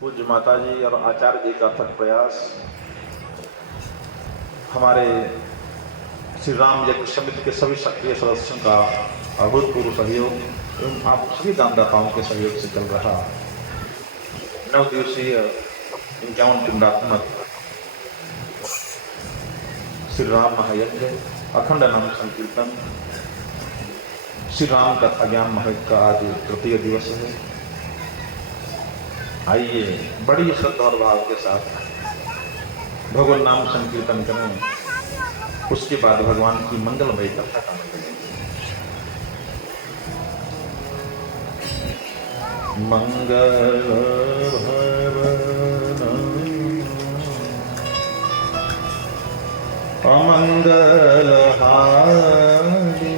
पूज्य माता जी और आचार्य जी का अथक प्रयास, हमारे श्री राम यज्ञ समिति के सभी सक्रिय सदस्यों का अभूतपूर्व सहयोग एवं आप सभी दानदाताओं के सहयोग से चल रहा 9 दिवसीय 51 कुंडात्मक श्री राम महायज्ञ अखंड नाम संकीर्तन श्री राम कथा ज्ञान महायज्ञ का आज तृतीय दिवस है। आइए बड़ी श्रद्धा और भाव के साथ भगवान नाम संकीर्तन करें, उसके बाद भगवान की मंगलमयी कथा का मंगल अमंगल हारी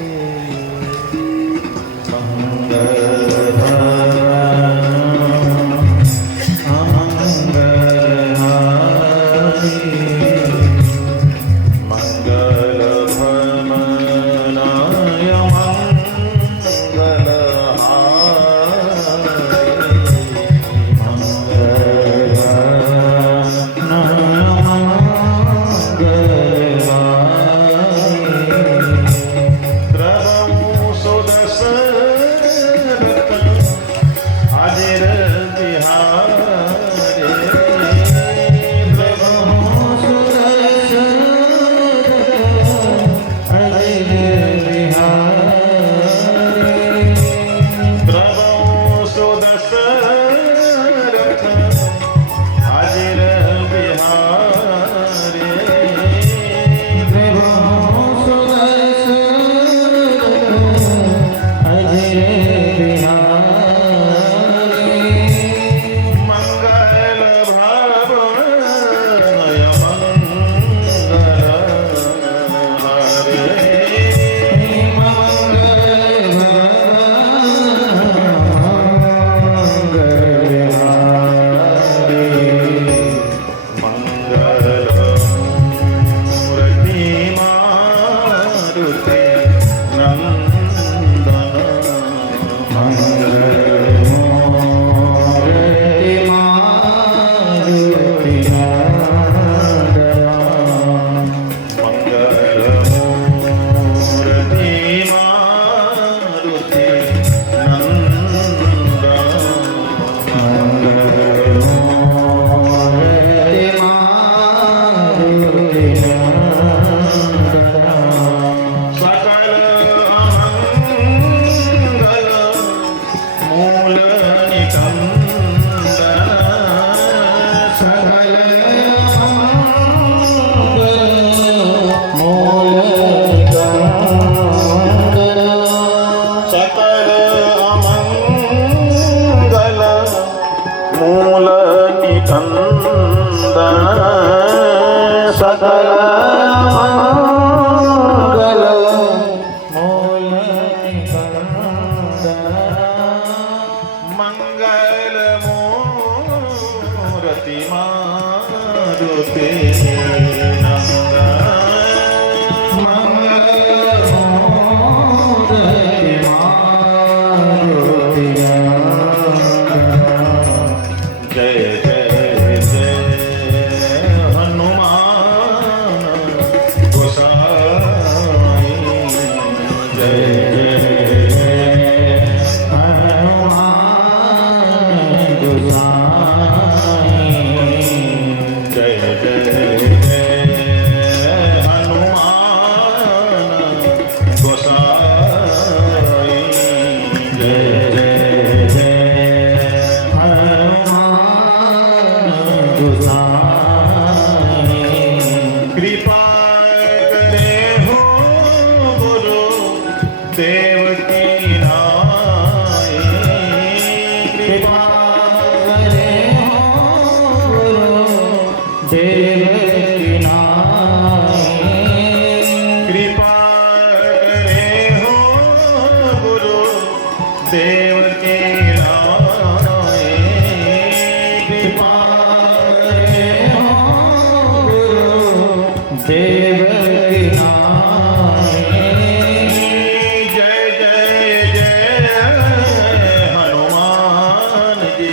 हनुमान जी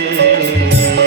गोसाई।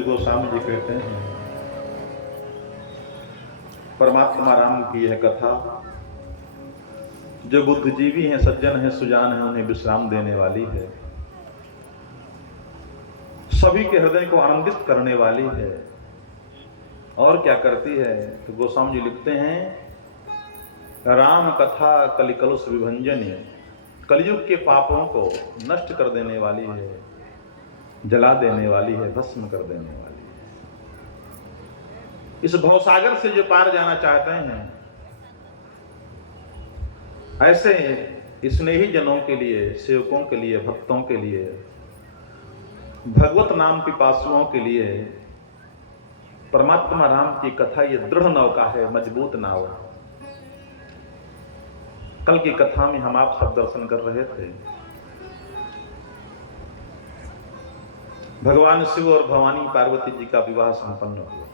पूज्य गोस्वामी जी कहते हैं, परमात्मा राम की यह कथा जो बुद्धिजीवी हैं, सज्जन हैं, सुजान हैं, उन्हें विश्राम देने वाली है, सभी के हृदय को आनंदित करने वाली है। और क्या करती है? तो गोस्वामी जी लिखते हैं, राम कथा कलिकलुष विभंजनी, कलयुग के पापों को नष्ट कर देने वाली है, जला देने वाली है, भस्म कर देने वाली है। इस भवसागर से जो पार जाना चाहते हैं, ऐसे स्नेही जनों के लिए, सेवकों के लिए, भक्तों के लिए, भगवत नाम पिपासुओं के लिए परमात्मा राम की कथा ये दृढ़ नौका है, मजबूत नाव। कल की कथा में हम आप सब दर्शन कर रहे थे, भगवान शिव और भवानी पार्वती जी का विवाह संपन्न हुआ।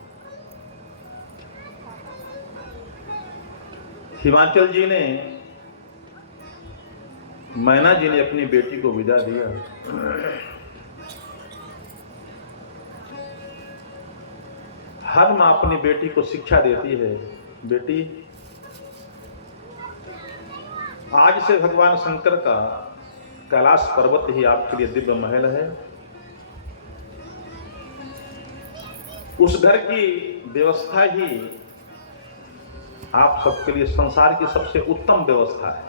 हिमाचल जी ने, मैना जी ने अपनी बेटी को विदा दिया। हर मां अपनी बेटी को शिक्षा देती है, बेटी आज से भगवान शंकर का कैलाश पर्वत ही आपके लिए दिव्य महल है। उस घर की व्यवस्था ही आप सबके लिए संसार की सबसे उत्तम व्यवस्था है।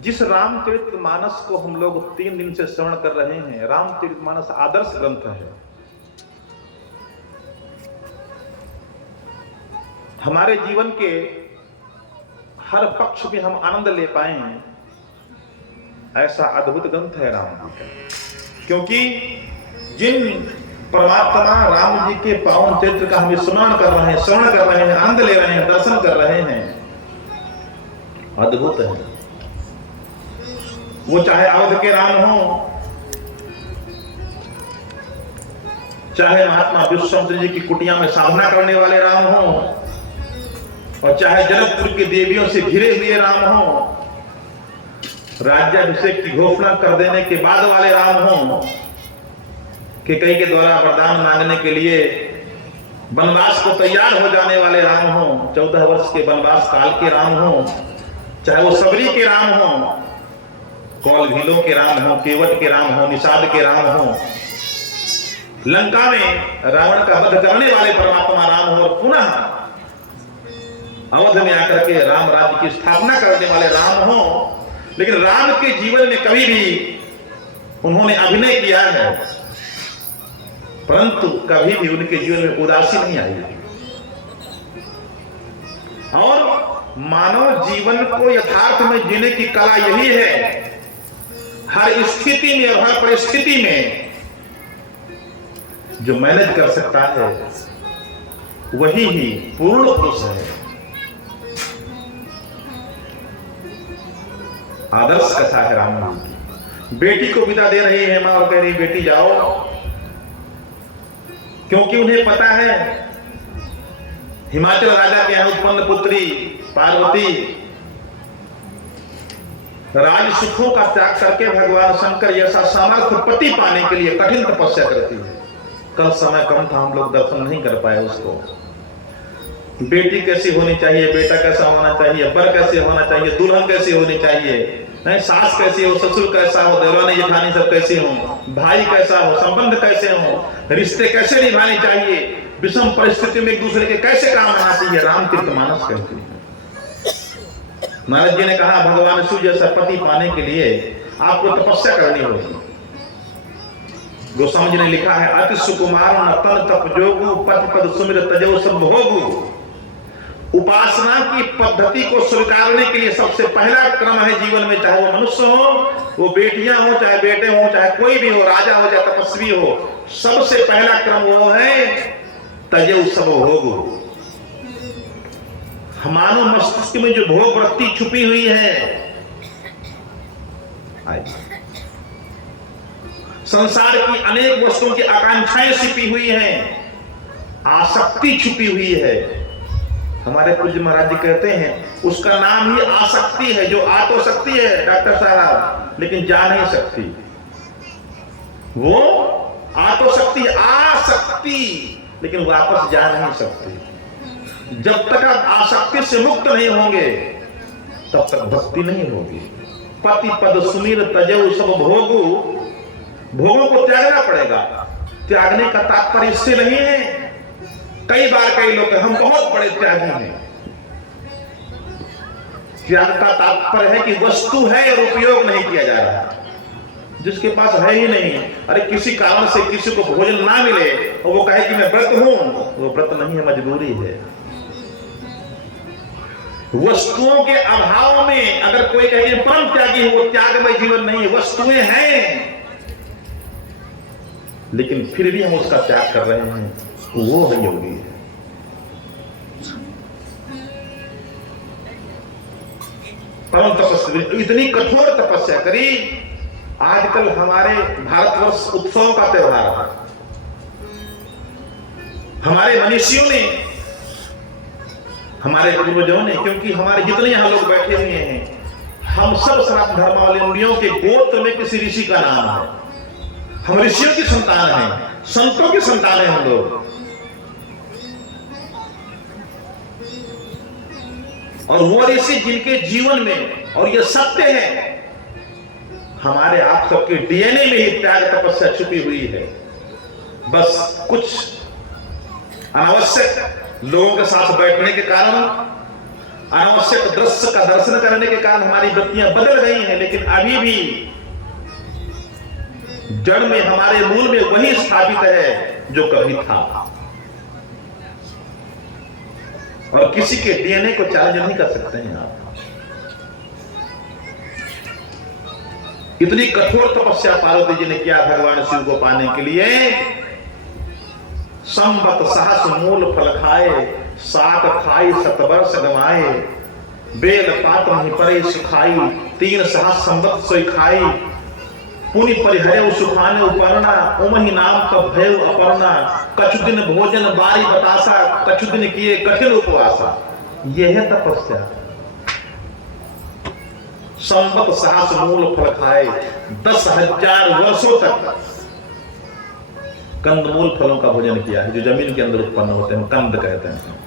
जिस रामचरितमानस को हम लोग 3 दिन से श्रवण कर रहे हैं, रामचरितमानस आदर्श ग्रंथ है। हमारे जीवन के हर पक्ष में हम आनंद ले पाए, ऐसा अद्भुत ग्रंथ है राम जी का। क्योंकि जिन परमात्मा राम जी के पावन चरित्र का हम स्मरण कर रहे हैं, श्रवण कर रहे हैं, आनंद ले रहे हैं, दर्शन कर रहे हैं, अद्भुत है। वो चाहे अवध के राम हो, चाहे महात्मा विश्वामित्र जी की कुटिया में साधना करने वाले राम हो, और चाहे जनकपुर की देवियों से घिरे हुए राम हो, राज्याभिषेक की घोषणा कर देने के बाद वाले राम हो, कि कई के द्वारा वरदान मांगने के लिए वनवास को तैयार हो जाने वाले राम हो, 14 वर्ष के वनवास काल के राम हो, चाहे वो सबरी के राम हो, कौल भीलों के राम हो, केवट के राम हो, निषाद के राम हो, लंका में रावण का वध करने वाले परमात्मा राम हो, और पुनः अवध में आकर के राम राज्य की स्थापना करने वाले राम हो। लेकिन राम के जीवन में कभी भी उन्होंने अभिनय किया है, परंतु कभी भी उनके जीवन में उदासी नहीं आई। और मानव जीवन को यथार्थ में जीने की कला यही है, हर स्थिति में और हर परिस्थिति में जो मैनेज कर सकता है वही ही पूर्ण पुरुष है। आदर्श कथा है राम की। बेटी को विदा दे रही है मां और कह रही बेटी जाओ, क्योंकि उन्हें पता है हिमाचल राजा के यहां उत्पन्न पुत्री पार्वती राज सुखों का त्याग करके भगवान शंकर जैसा सामर्थ्य पति पाने के लिए कठिन तपस्या करती है। कल समय कम था, हम लोग दर्शन नहीं कर पाए उसको। बेटी कैसी होनी चाहिए, बेटा कैसा होना चाहिए, बर कैसे होना चाहिए, दुल्हन कैसी होनी चाहिए, नहीं सास कैसी हो, ससुर कैसा हो, देवरानी जेठानी सब कैसे हो, भाई कैसा हो, संबंध कैसे हो, रिश्ते कैसे निभाने चाहिए, विषम परिस्थिति में एक दूसरे के कैसे काम आना चाहिए, रामचरितमानस कहती है। नारद जी ने कहा भगवान शिव जैसा पति पाने के लिए आपको तपस्या करनी होगी। गोस्वामी जी ने लिखा है, अति सुकुमार नतन तप जोगु पति पद सुमिर तजो सब भोगु। उपासना की पद्धति को स्वीकारने के लिए सबसे पहला क्रम है जीवन में, चाहे वो मनुष्य हो, वो बेटियां हो, चाहे बेटे हो, चाहे कोई भी हो, राजा हो, चाहे तपस्वी हो, सबसे पहला क्रम वो है तजो सब भोगु। मानव मस्तिष्क में जो भोग वृत्ति छुपी हुई है, संसार की अनेक वस्तुओं की आकांक्षाएं छिपी हुई हैं, आसक्ति छुपी हुई है। हमारे पूज्य महाराज जी कहते हैं उसका नाम ही आसक्ति है, जो आ तो सकती है डॉक्टर साहब लेकिन जा नहीं सकती। वो आत्मशक्ति आसक्ति, लेकिन वापस जा नहीं सकती। जब तक आप आसक्ति से मुक्त नहीं होंगे तब तक भक्ति नहीं होगी। पति पद सुमीर तजऊ सब भोगु, भोगों को त्यागना पड़ेगा। त्यागने का तात्पर्य इससे नहीं है, कई बार कई लोग हम बहुत बड़े त्यागी हैं। त्याग का तात्पर्य है कि वस्तु है और उपयोग नहीं किया जा रहा, जिसके पास है ही नहीं। अरे किसी कारण से किसी को भोजन ना मिले और वो कहे कि मैं व्रत हूं, वो व्रत नहीं है, मजबूरी है। वस्तुओं के अभाव में अगर कोई कहे परम त्यागी है, वो त्यागमय जीवन नहीं है। वस्तुएं हैं लेकिन फिर भी हम उसका त्याग कर रहे हैं, वो है योगी। परम तपस्वी इतनी कठोर तपस्या करी। आजकल हमारे भारतवर्ष उत्सव का त्योहार है। हमारे मनीषियों ने, हमारे पूर्वजों ने, क्योंकि हमारे जितने यहां लोग बैठे हुए हैं, हम सब सनातन धर्मावलंबियों के गोत्र में किसी ऋषि का नाम है। हम ऋषियों की संतान हैं, संतों की संतान हैं हम लोग। और वो ऋषि जिनके जीवन में, और ये सत्य है, हमारे आप सबके डीएनए में ही त्याग तपस्या छुपी हुई है। बस कुछ अनावश्यक लोगों के साथ बैठने के कारण, अनावश्यक दृश्य का दर्शन करने के कारण हमारी वृत्तियां बदल गई हैं, लेकिन अभी भी जड़ में, हमारे मूल में वही स्थापित है जो कभी था। और किसी के डीएनए को चैलेंज नहीं कर सकते हैं आप। इतनी कठोर तपस्या पार्वती जी ने किया भगवान शिव को पाने के लिए। संवत सहस मूल फल खाए, सात खाई सतवर्ष गवाए, बेल पात्र नहीं परे सुखाई, 3 सहस संवत सोई खाई, पुनि परिहरे सुखाने उपरना, उमहि नाम तब भय अपर्णा, कछु दिन भोजन बारी बतासा, कछु दिन किए कठिन उपवासा। यह है तपस्या। संवत सहस मूल फल खाए, 10,000 वर्षों तक कंदमूल फलों का भोजन किया है, जो जमीन के अंदर उत्पन्न होते हैं, कंद कहते हैं।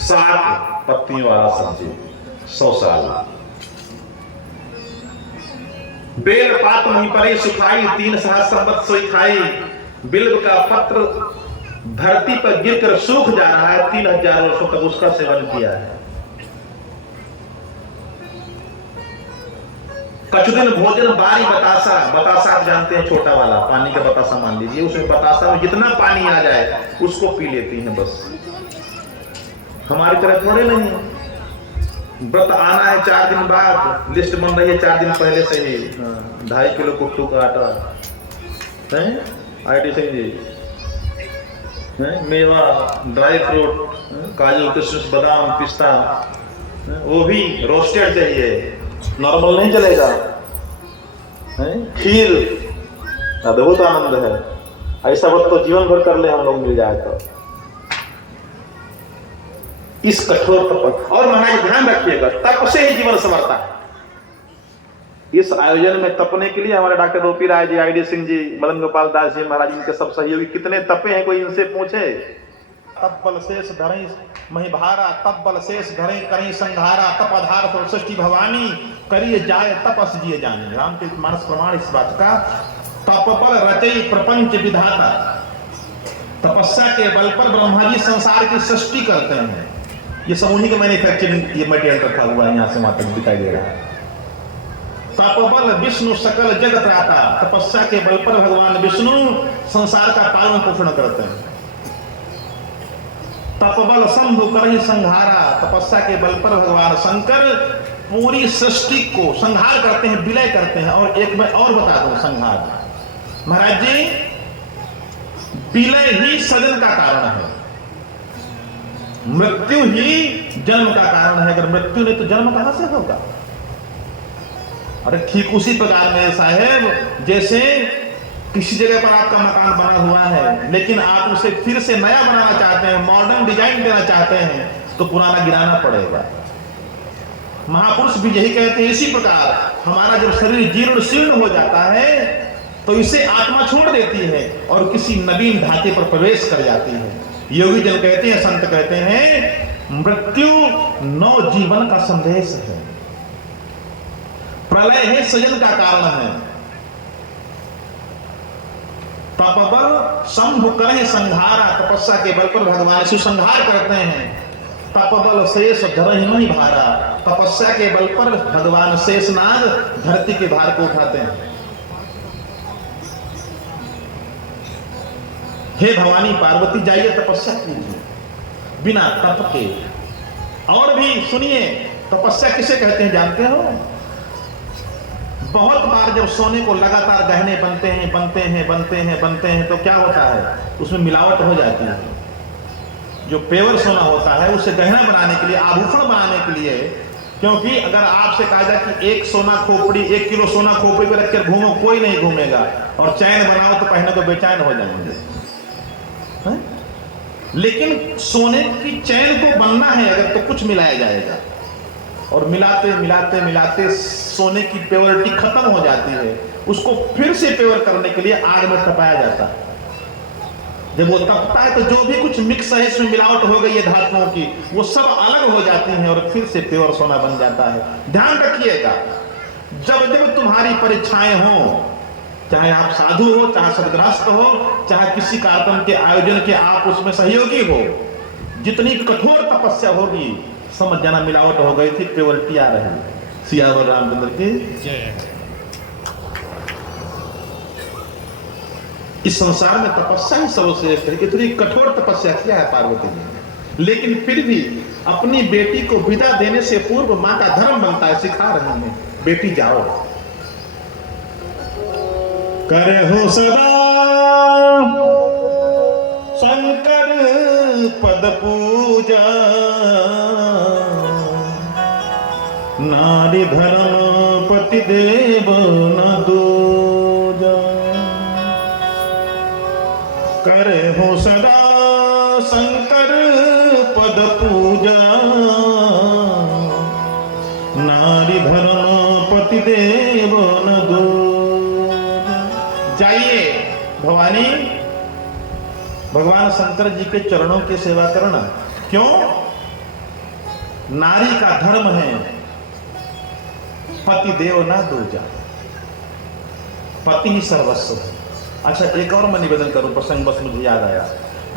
7 पत्तियों वाला सब्जी 100 साल। बेल पात नहीं परे सुखाई, 3 सहस्र संवत सोई खाई। बिल्व का पत्र धरती पर गिरकर सूख जा रहा है, 3000 वर्षों तक उसका सेवन किया है। कछु दिन भोजन बारी बतासा, बतासा आप जानते हैं, छोटा वाला पानी का बतासा मान लीजिए, उसमें बतासा में जितना पानी आ जाए उसको पी लेती हैं बस। हमारी तरह थोड़े नहीं है। व्रत आना है 4 दिन बाद, लिस्ट बन रही है 4 दिन पहले से ही। 2.5 किलो कुट्टू का आटा है, आईटी सिंह जी, मेवा, ड्राई फ्रूट, काजू किशमिश बादाम पिस्ता, वो भी रोस्टेड चाहिए, नॉर्मल नहीं चलेगा। खीर, अद्भुत आनंद है। ऐसा व्रत तो जीवन भर कर ले हम लोग, मिल जाए तो। इस कठोर तप, और महाराज ध्यान रखिएगा, तप से ही जीवन संवरता है। इस आयोजन में तपने के लिए हमारे डॉक्टर रोपी राय जी, आईडी सिंह जी, मदन गोपाल दास जी महाराज, इनके सब सहयोगी कितने तपे हैं, कोई इनसे पूछे। तप बल शेष धरई महिभारा, तप बल शेष धरई करी संघारा, तप आधार पर सृष्टि भवानी, करिए जाए तपस जिए जाने। रामचरित मानस प्रमाण इस बात का। तप बल रचई प्रपंच विधाता, तपस्या के बल पर ब्रह्मा जी संसार की सृष्टि करते हैं। ये सब उन्हीं का मैन्युफैक्चरिंग, ये मटेरियल रखा हुआ है, यहाँ से वहां तक दिखाई दे रहा है। तप बल विष्णु सकल जगत त्राता, तपस्या के बल पर भगवान विष्णु संसार का पालन पोषण करते हैं। तप बल शंभु करहि संहारा, तपस्या के बल पर भगवान शंकर पूरी सृष्टि को संहार करते हैं, विलय करते हैं। और एक मैं और बता दूं, संहार महाराज जी, विलय ही सजन का कारण है, मृत्यु ही जन्म का कारण है। अगर मृत्यु नहीं तो जन्म कहां से होगा। अरे ठीक उसी प्रकार में साहेब, जैसे किसी जगह पर आपका मकान बना हुआ है, लेकिन आप उसे फिर से नया बनाना चाहते हैं, मॉडर्न डिजाइन देना चाहते हैं, तो पुराना गिराना पड़ेगा। महापुरुष भी यही कहते हैं। इसी प्रकार हमारा जब शरीर जीर्ण शीर्ण हो जाता है तो इसे आत्मा छोड़ देती है और किसी नवीन ढांचे पर प्रवेश कर जाती है। योगी जन कहते हैं, संत कहते हैं, मृत्यु नव जीवन का संदेश है, प्रलय है सृजन का कारण है। तपबल शंभु करें संहारा, तपस्या के बल पर भगवान शिव संहार करते हैं। तपबल शेष धरहि नहीं भारा, तपस्या के बल पर भगवान शेषनाग धरती के भार को उठाते हैं। हे भवानी पार्वती, जाइए तपस्या कीजिए बिना तप के। और भी सुनिए, तपस्या किसे कहते हैं जानते हो? बहुत बार जब सोने को लगातार गहने बनते हैं तो क्या होता है, उसमें मिलावट हो जाती है। जो पेवर सोना होता है उसे गहना बनाने के लिए, आभूषण बनाने के लिए, क्योंकि अगर आपसे कहा जाए कि 1 किलो सोना खोपड़ी पर रखकर घूमो, कोई नहीं घूमेगा, और चैन बनाओ तो पहने को बेचैन हो जाएंगे। लेकिन सोने की चैन को बनना है अगर, तो कुछ मिलाया जाएगा, और मिलाते सोने की प्योरिटी खत्म हो जाती है। उसको फिर से प्योर करने के लिए आग में तपाया जाता है। जब वो तपता है तो जो भी कुछ मिक्स है, इसमें मिलावट हो गई है धातुओं की, वो सब अलग हो जाती हैं और फिर से प्योर सोना बन जाता है। ध्यान रखिएगा, जब जब तुम्हारी परीक्षाएं हो, चाहे आप साधु हो, चाहे सदग्रस्त हो, चाहे किसी कार्यक्रम के आयोजन के आप उसमें सहयोगी हो, जितनी कठोर तपस्या होगी, समझ जाना मिलावट हो गई थी, प्योरिटी आ रही। सियावर रामचंद्र की जय। इस संसार में तपस्या ही सर्वश्रेष्ठ है। इतनी कठोर तपस्या किया है पार्वती ने, लेकिन फिर भी अपनी बेटी को विदा देने से पूर्व मां का धर्म बनता है, सिखा रही है, बेटी जाओ, करे हो सदा शंकर पद पूजा, नारी धर्म पति देव न दूजा। करे हो सदा शंकर पद पूजा, नारी धर्म पति देव न दूजा। जाइए भवानी, भगवान शंकर जी के चरणों की सेवा करना। क्यों? नारी का धर्म है पति देव ना दूजा, पति ही सर्वस्व है। अच्छा, एक और मैं निवेदन करूं, प्रसंग बस मुझे याद आया।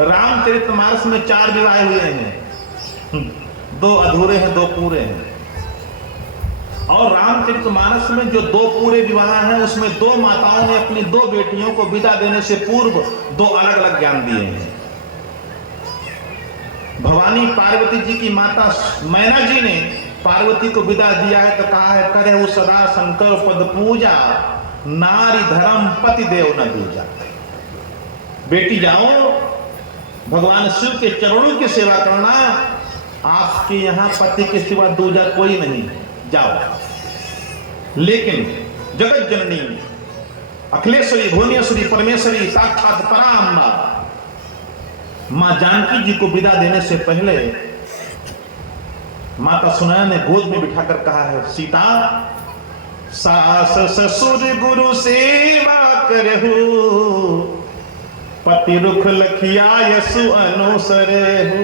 रामचरितमानस में 4 विवाह हुए हैं, 2 अधूरे हैं, 2 पूरे हैं। और रामचरितमानस में जो 2 पूरे विवाह हैं, उसमें 2 माताओं ने अपनी 2 बेटियों को विदा देने से पूर्व 2 अलग अलग ज्ञान दिए हैं। भवानी पार्वती जी की माता मैना जी ने पार्वती को विदा दिया है तो कहा है, करे वो सदा शंकर पद पूजा, नारी धर्म पति देव न दूजा। बेटी जाओ, भगवान शिव के चरणों की सेवा करना, आपके यहाँ पति के सिवा दूजा कोई नहीं, जाओ। लेकिन जगत जननी अखिलेश्वरी भुवनेश्वरी परमेश्वरी साक्षात पराम्बा मां जानकी जी को विदा देने से पहले माता सुनैना ने गोद में बिठाकर कहा है, सीता सास ससुर गुरु सेवा करहु, पति रुख लखिया यसु अनुसरहु।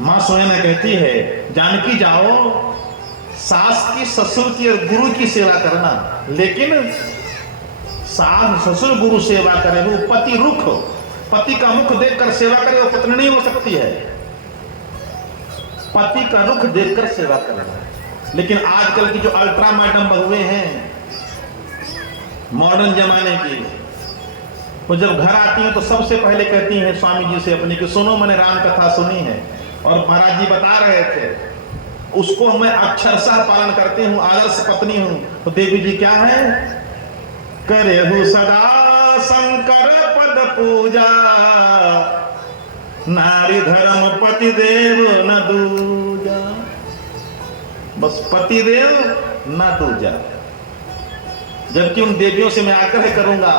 मां सुनैना कहती है, जानकी जाओ, सास की ससुर की और गुरु की सेवा करना, लेकिन सास ससुर गुरु सेवा करहु, पति रुख, पति का मुख देखकर सेवा करे, वो पत्नी नहीं हो सकती है, पति का रुख देखकर सेवा करना। लेकिन आजकल की जो अल्ट्रा मैडम बहुए हैं मॉडर्न जमाने की, वो जब घर आती हैं तो सबसे पहले कहती हैं स्वामी जी से अपनी कि सुनो, मैंने राम कथा सुनी है और महाराज जी बता रहे थे, उसको मैं अक्षरशः पालन करती हूँ, आदर्श पत्नी हूँ। तो देवी जी क्या है, करे हूँ सदा शंकर पद पूजा, नारी धर्म पति देव न दूजा। बस पति देव न दूजा। जबकि उन देवियों से मैं आग्रह करूंगा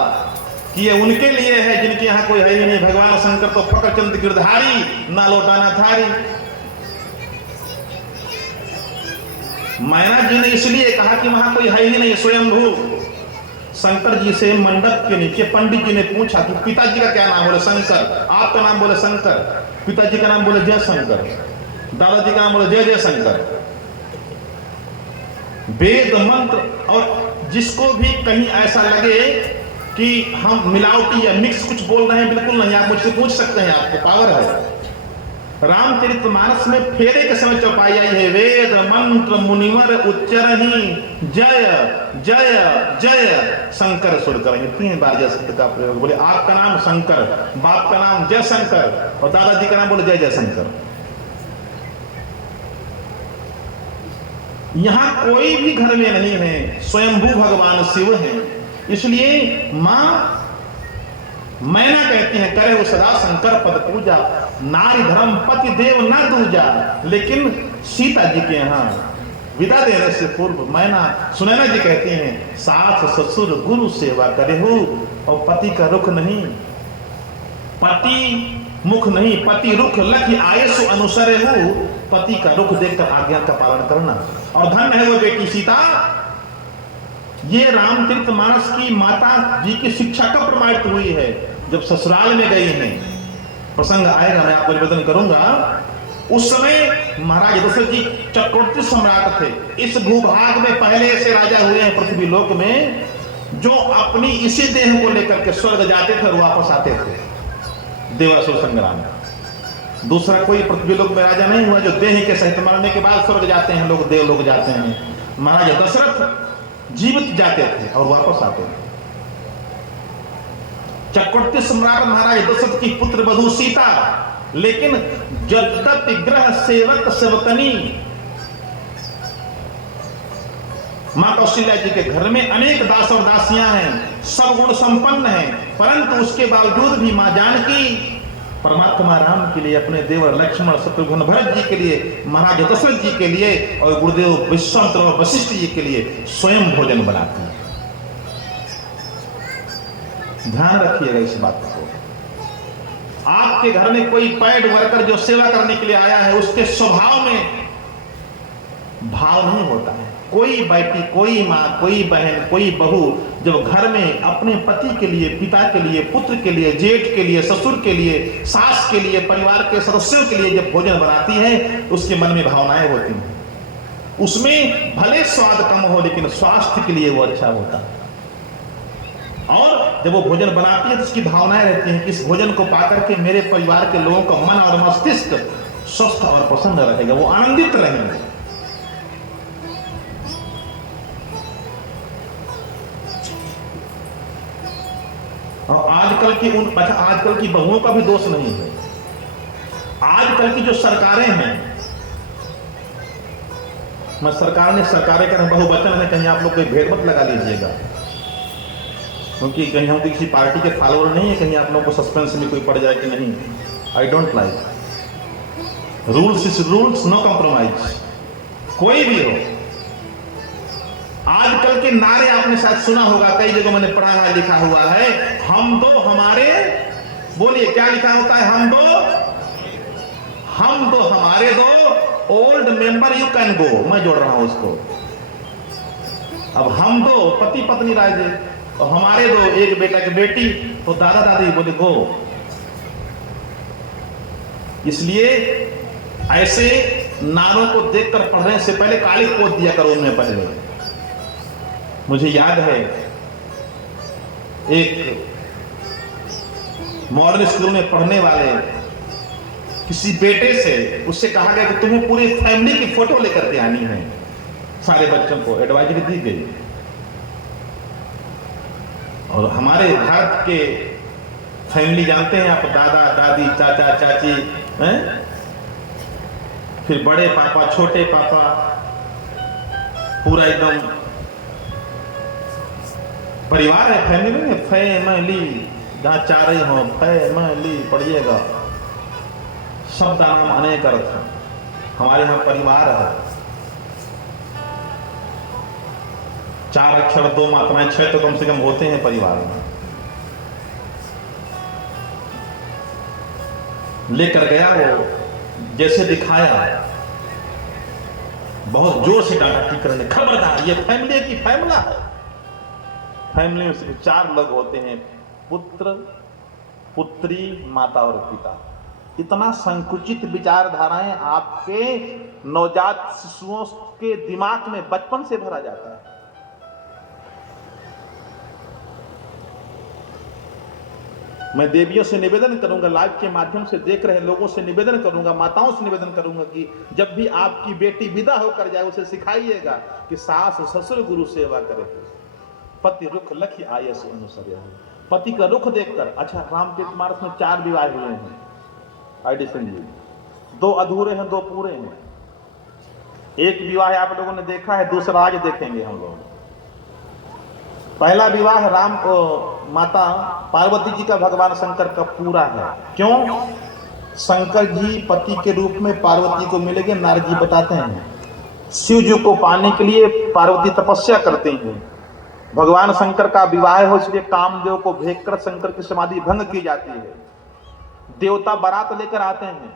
कि ये उनके लिए है जिनके यहाँ कोई है ही नहीं। भगवान शंकर तो फकरचंद गिरधारी, ना लौटाना थारी। मैना जी ने इसलिए कहा कि वहां कोई है ही नहीं, स्वयंभू शंकर जी से मंडप के नीचे पंडित जी ने पूछा कि पिताजी का क्या नाम? बोले शंकर। आपका नाम? बोले शंकर। पिताजी का नाम? बोले जय शंकर। दादाजी का नाम? बोले जय जय शंकर। वेद मंत्र, और जिसको भी कहीं ऐसा लगे कि हम मिलावटी या मिक्स कुछ बोल रहे हैं, बिल्कुल नहीं, आप मुझसे पूछ सकते हैं, आपको पावर है। रामचरितमानस में फेरे के समय चौपाई आई है, वेद मंत्र मुनिवर उच्चरहि जय जय जय शंकर सुर करहि। 3 बार जय शब्द का प्रयोग। बोले आपका नाम शंकर, बाप का नाम जय शंकर, और दादाजी का नाम बोले जय जय शंकर। यहां कोई भी घर में नहीं है, स्वयंभू भगवान शिव हैं। इसलिए मां मैना कहती हैं, करे वो सदा शंकर पद पूजा, नारी धर्म पति देव न दूजा। लेकिन सीता जी के यहाँ विदा देने से पूर्व मैना सुनैना जी कहती हैं, सास ससुर गुरु सेवा करे हो, और पति का रुख नहीं, पति मुख नहीं, पति रुख लखि आये सो अनुसरे हो। पति का रुख देखकर आज्ञा का पालन करना। और धन्य है वो बेटी सीता। ये रामचरितमानस की माता जी की शिक्षा कब प्रमाणित हुई है? जब ससुराल में गई हैं। प्रसंग आएगा, मैं आपको निवेदन करूंगा। उस समय महाराज दशरथ जी चक्रवर्ती सम्राट थे। इस भूभाग में पहले ऐसे राजा हुए हैं पृथ्वी लोक में, जो अपनी इसी देह को लेकर के स्वर्ग जाते थे और वापस आते थे। देवासुर संग्राम, दूसरा कोई पृथ्वी लोक में राजा नहीं हुआ जो देह के सहित मरने के बाद स्वर्ग जाते हैं लोग, देव लोग जाते हैं। महाराज दशरथ जीवित जाते थे और वापस आते थे। चक्रवर्ती सम्राट महाराज दशरथ की पुत्र वधू सीता, लेकिन यद्यपि ग्रह सेवक सेवकनी मां कौशल्या जी के घर में अनेक दास और दासियां हैं, सब गुण संपन्न हैं, परंतु उसके बावजूद भी मां जानकी परमात्मा राम के लिए, अपने देवर लक्ष्मण शत्रुघ्न भरत जी के लिए, महाराज दशरथ जी के लिए और गुरुदेव विश्वामित्र और वशिष्ठ जी के लिए स्वयं भोजन बनाती है। ध्यान रखिएगा इस बात को। आपके घर में कोई पेड वर्कर जो सेवा करने के लिए आया है, उसके स्वभाव में भाव नहीं होता है। कोई बेटी, कोई माँ, कोई बहन, कोई बहू जब घर में अपने पति के लिए, पिता के लिए, पुत्र के लिए, जेठ के लिए, ससुर के लिए, सास के लिए, परिवार के सदस्यों के लिए जब भोजन बनाती है, उसके मन में भावनाएं होती हैं। उसमें भले स्वाद कम हो, लेकिन स्वास्थ्य के लिए वो अच्छा होता है। और जब वो भोजन बनाती है तो उसकी भावनाएं रहती हैं कि इस भोजन को पाकर के मेरे परिवार के लोगों का मन और मस्तिष्क स्वस्थ और प्रसन्न रहेगा, वो आनंदित रहेंगे। और आजकल की बहुओं का भी दोष नहीं है। आजकल की जो सरकारें हैं, मैं सरकारें करें बहुवचन में, कहीं आप लोग कोई भेद मत लगा लीजिएगा, क्योंकि कहीं हम किसी पार्टी के फॉलोअर नहीं है, कहीं आप लोगों को सस्पेंस में कोई पड़ जाए कि नहीं। I don't like rules is rules, no compromise. कोई भी हो, आजकल के नारे आपने शायद सुना होगा, कई जगह मैंने पढ़ा है, लिखा हुआ है, हम दो हमारे, बोलिए क्या लिखा होता है? हम दो हमारे दो, old member you can go. मैं जोड़ रहा हूं उसको। अब हम दो पति पत्नी राजे, और हमारे दो एक बेटा की बेटी, तो दादा दादी बोले गो। इसलिए ऐसे नारों को देखकर पढ़ने से पहले काली पोत दिया करो उनमें पहले। मुझे याद है एक मॉडर्न स्कूल में पढ़ने वाले किसी बेटे से, उससे कहा गया कि तुम्हें पूरी फैमिली की फोटो लेकर के आनी है। सारे बच्चों को एडवाइजरी दी गई। और हमारे भारत के फैमिली जानते हैं आप, दादा दादी, चाचा चाची हैं, फिर बड़े पापा, छोटे पापा, पूरा एकदम परिवार है। फैमिली में फैमिली, जहाँ चार ही हो, फैमिली पढ़िएगा, शब्द का नाम अनेक अर्थ है। हमारे यहाँ परिवार है, 4 अक्षर 2 मात्राएं 6 तो कम से कम होते हैं परिवार में। लेकर गया वो, जैसे दिखाया, बहुत जोर से डांटा टीचर ने, खबरदार ये फैमिली की फैमिला है, फैमिली में सिर्फ 4 लोग होते हैं, पुत्र, पुत्री, माता और पिता। इतना संकुचित विचारधाराएं आपके नवजात शिशुओं के दिमाग में बचपन से भरा जाता है। मैं देवियों से निवेदन करूंगा, लाइव के माध्यम से देख रहे लोगों से निवेदन करूंगा, माताओं से निवेदन करूंगा कि जब भी आपकी बेटी विदा होकर जाए उसे सिखाइएगा कि सास ससुर गुरु सेवा करे, पति रुख लखी आयस अनुसर्य। पति का रुख देखकर, अच्छा रामचरितमानस में 4 विवाह हुए हैं, एडिशन जी 2 अधूरे हैं 2 पूरे हैं। एक विवाह आप लोगों ने देखा है, दूसरा आज देखेंगे हम लोग। पहला विवाह राम माता पार्वती जी का भगवान शंकर का पूरा है। क्यों? शंकर जी पति के रूप में पार्वती को मिलेंगे, नारद जी बताते हैं। शिव जी को पाने के लिए पार्वती तपस्या करते हैं। भगवान शंकर का विवाह हो, इसलिए कामदेव को भेज कर शंकर की समाधि भंग की जाती है। देवता बारात लेकर आते हैं,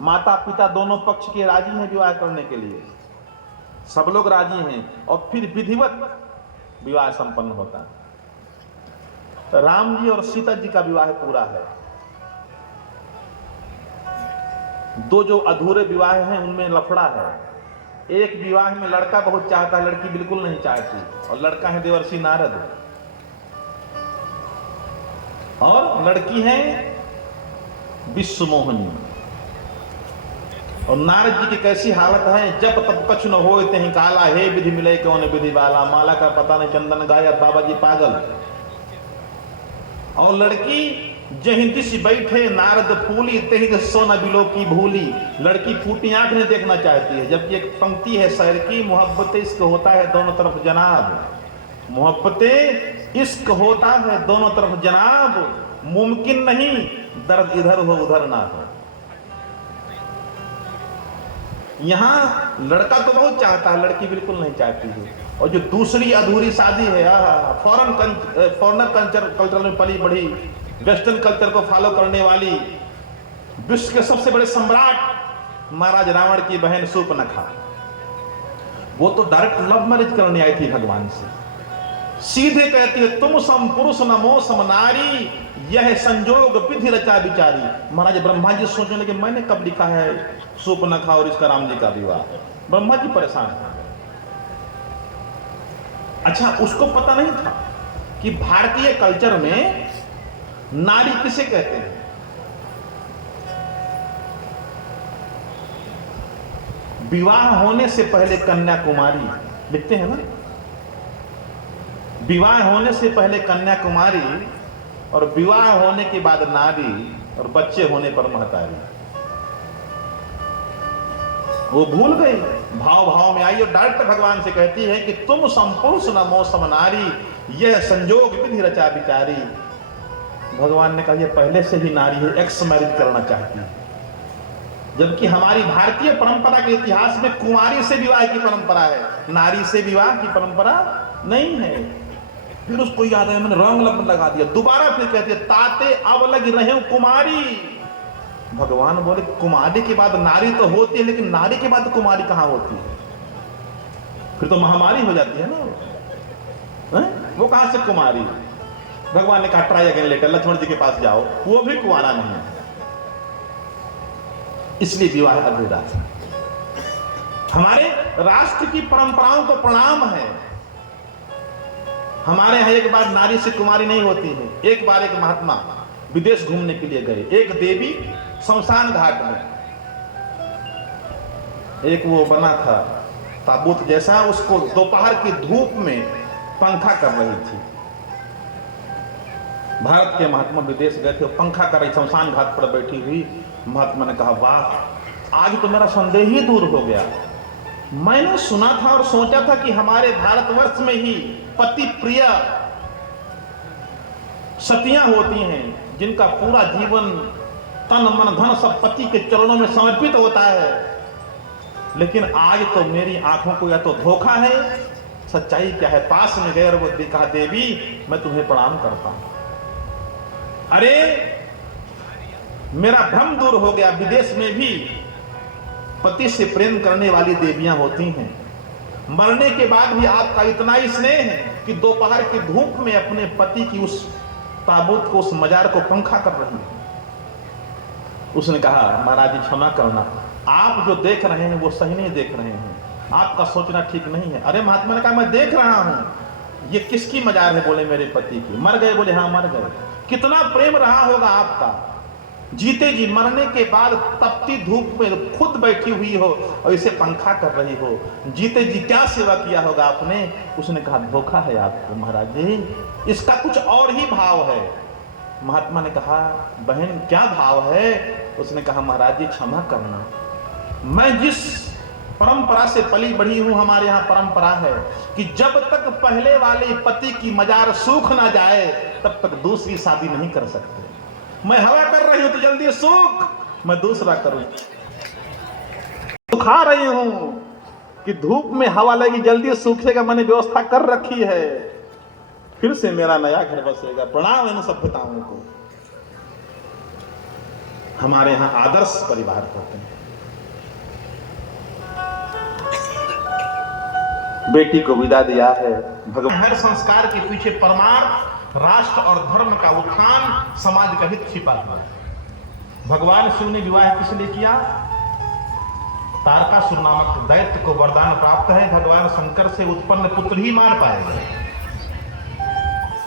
माता पिता दोनों पक्ष के राजी हैं विवाह करने के लिए, सब लोग राजी हैं, और फिर विधिवत विवाह संपन्न होता है। राम जी और सीता जी का विवाह पूरा है। 2 जो अधूरे विवाह हैं उनमें लफड़ा है। एक विवाह में लड़का बहुत चाहता है, लड़की बिल्कुल नहीं चाहती, और लड़का है देवर्षि नारद, और लड़की है विश्व मोहिनी। और नारद जी की कैसी हालत है, जब तब कछु न होए तेहि काला, हे विधि मिले कौन विधि वाला, माला का पता नहीं चंदन गाया, बाबा जी पागल। और लड़की जहीं दिश बैठे नारद फूली, तही दिश सोना बिलो की भूली। लड़की फूटी आंख नहीं देखना चाहती है, जबकि एक पंक्ति है शायर की, मोहब्बत इश्क होता है दोनों तरफ जनाब, मोहब्बत इश्क होता है दोनों तरफ जनाब, मुमकिन नहीं दर्द इधर हो उधर ना हो। यहां लड़का तो बहुत चाहता है, लड़की बिल्कुल नहीं चाहती है। और जो दूसरी अधूरी शादी है, फॉरेनर कल्चर में पली बढ़ी, वेस्टर्न कल्चर को फॉलो करने वाली, विश्व के सबसे बड़े सम्राट महाराज रावण की बहन शूर्पणखा, वो तो डायरेक्ट लव मैरिज करने आई थी भगवान से। सीधे कहती है, तुम सम पुरुष नमो सम नारी, यह संजोग विधि रचा विचारी। महाराज ब्रह्मा जी सोचने लगे, मैंने कब लिखा है शूर्पणखा और इसका राम जी का विवाह। ब्रह्मा जी परेशान है। अच्छा, उसको पता नहीं था कि भारतीय कल्चर में नारी किसे कहते हैं। विवाह होने से पहले कन्याकुमारी लिखते हैं ना, विवाह होने से पहले कन्याकुमारी, और विवाह होने के बाद नारी, और बच्चे होने पर महतारी। वो भूल गई, भाव भाव में आई और डायरेक्ट भगवान से कहती है कि तुम संपुरुष नमो सम नारी, यह संजोग विधि रचा विचारी। भगवान ने कहा ये पहले से ही नारी है, एक्स मैरिज करना चाहती है, जबकि हमारी भारतीय परंपरा के इतिहास में कुंवारी से विवाह की परंपरा है, नारी से विवाह की परंपरा नहीं है। फिर उसको याद है, मैंने रंग लगा दिया, दोबारा फिर कहती है, ताते अब लग रहे कुमारी। भगवान बोले कुमारी के बाद नारी तो होती है, लेकिन नारी के बाद कुमारी कहां होती है? फिर तो महामारी हो जाती है ना, वो कहां से कुमारी? भगवान ने कहा ट्राई अगेन लेटर, लक्ष्मण जी के पास जाओ, वो भी कुंवारा नहीं है, इसलिए विवाह अधूरा है। हमारे राष्ट्र की परंपराओं को प्रणाम है। हमारे यहां एक बार नारी से कुमारी नहीं होती है। एक बार एक महात्मा विदेश घूमने के लिए गए, एक देवी शमशान घाट में, एक वो बना था ताबूत जैसा, उसको दोपहर की धूप में पंखा कर रही थी। भारत के महात्मा विदेश गए थे, पंखा कर रही, शमशान घाट पर बैठी हुई। महात्मा ने कहा, वाह, आज तो मेरा संदेह ही दूर हो गया। मैंने सुना था और सोचा था कि हमारे भारतवर्ष में ही पति प्रिय सतियां होती हैं, जिनका पूरा जीवन तन मन धन सब पति के चरणों में समर्पित होता है। लेकिन आज तो मेरी आंखों को या तो धोखा है, सच्चाई क्या है। पास में गए और वो कहा, देवी मैं तुम्हें प्रणाम करता हूं, अरे मेरा भ्रम दूर हो गया। विदेश में भी पति से प्रेम करने वाली देवियां होती हैं, मरने के बाद भी आपका इतना ही स्नेह है कि दोपहर की धूप में अपने पति की उस ताबूत को, उस मजार को पंखा कर रही है। उसने कहा, महाराज जी क्षमा करना, आप जो देख रहे हैं वो सही नहीं देख रहे हैं, आपका सोचना ठीक नहीं है। अरे महात्मा ने कहा, मैं देख रहा हूं, ये किसकी मजार है? बोले मेरे पति की। मर गए? बोले हाँ मर गए। कितना प्रेम रहा होगा आपका, जीते जी मरने के बाद तपती धूप में खुद बैठी हुई हो और इसे पंखा कर रही हो, जीते जी क्या सेवा किया होगा आपने? उसने कहा, धोखा है आपको महाराज जी, इसका कुछ और ही भाव है। महात्मा ने कहा, बहन क्या भाव है? उसने कहा, महाराज जी क्षमा करना, मैं जिस परंपरा से पली बढ़ी हूं, हमारे यहाँ परंपरा है कि जब तक पहले वाले पति की मजार सूख ना जाए तब तक दूसरी शादी नहीं कर सकते। मैं हवा कर रही हूं तो जल्दी सूख, मैं दूसरा करूं। सुखा रही हूं कि धूप में हवा लगी, जल्दी सूखेगा, मैंने व्यवस्था कर रखी है, फिर से मेरा नया घर बसेगा। प्रणाम इन सभ्यताओं को। हमारे यहां आदर्श परिवार होते हैं। बेटी को विदा दिया है भगवान। हर संस्कार के पीछे परमार्थ, राष्ट्र और धर्म का उत्थान, समाज का हित छिपा हुआ है। भगवान शिव ने विवाह किस लिए किया? तारकासुर नामक दैत्य को वरदान प्राप्त है, भगवान शंकर से उत्पन्न पुत्र ही मार पाएगा।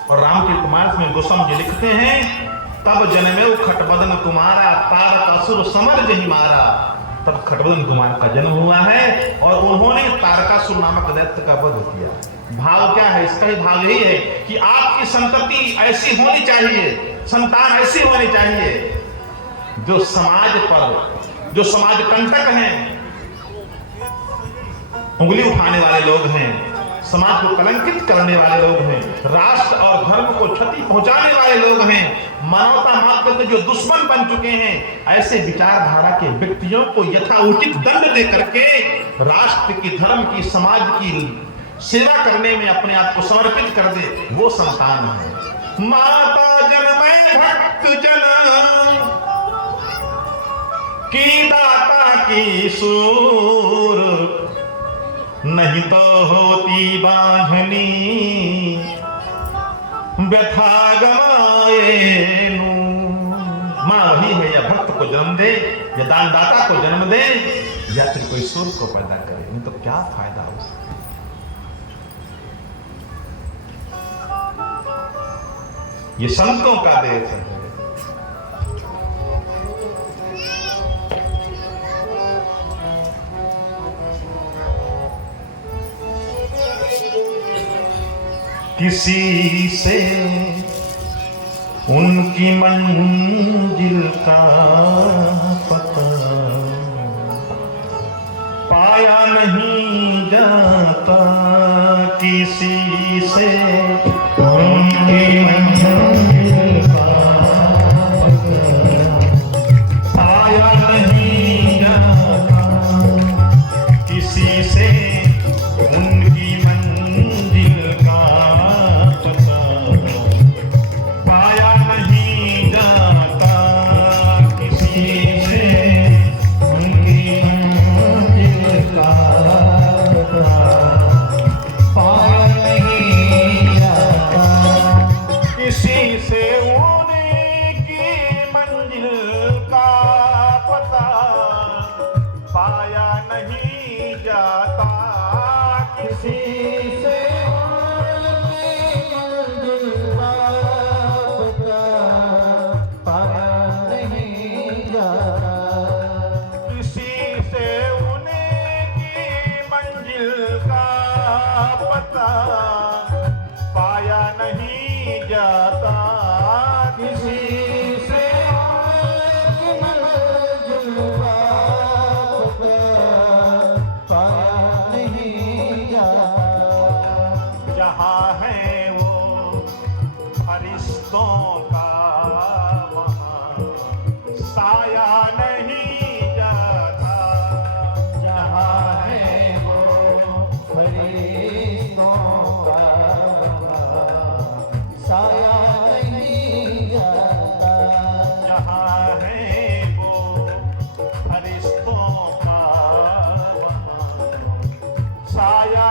और रामचरितमानस में गोस्वामी जी लिखते हैं, तब जन्मे खटबदन कुमारा, तारकासुर समर जहि मारा। तब खटबदन कुमार का जन्म हुआ है और उन्होंने तारकासुर नामक दैत्य का वध किया। भाव क्या है? इसका ही भाव यही है कि आपकी संतति ऐसी होनी चाहिए, संतान ऐसी होनी चाहिए जो समाज पर, जो समाज कंटक हैं, उंगली उठाने वाले लोग हैं, समाज को कलंकित करने वाले लोग हैं, राष्ट्र और धर्म को क्षति पहुंचाने वाले लोग हैं, मानवता मात्र के जो दुश्मन बन चुके हैं, ऐसे विचारधारा के व्यक्तियों को यथाउचित दंड दे करके राष्ट्र की, धर्म की, समाज की सेवा करने में अपने आप को समर्पित कर दे, वो संतान है। माता जन्मे भक्त जन की दाता की सूर, नहीं तो होती बांझनी व्यथा गवाए नू। मां वही है, या भक्त को जन्म दे, या दानदाता को जन्म दे, या फिर कोई सूर को पैदा करे, नहीं तो क्या फायदा उसका। ये संतों का देश है। किसी से उनकी मंजिल का पता पाया नहीं जाता, किसी से उनकी मंजिल का पता पाया नहीं जाता, किसी से उनकी मंजिल का पाया नहीं जाता, किसी से उनकी मंजिल का पाया नहीं जाता, किसी से उनकी मंजिल का पता पाया नहीं जाता, किसी से पाया नहीं जाता, किसी से मंजिल का पाया नहीं जाता। जहाँ है वो फरिश्तों का, वहाँ साया नहीं जाता, जहाँ है वो फरिश्तों साया नहीं जाता, जहाँ है वो फरिश्तों का, साया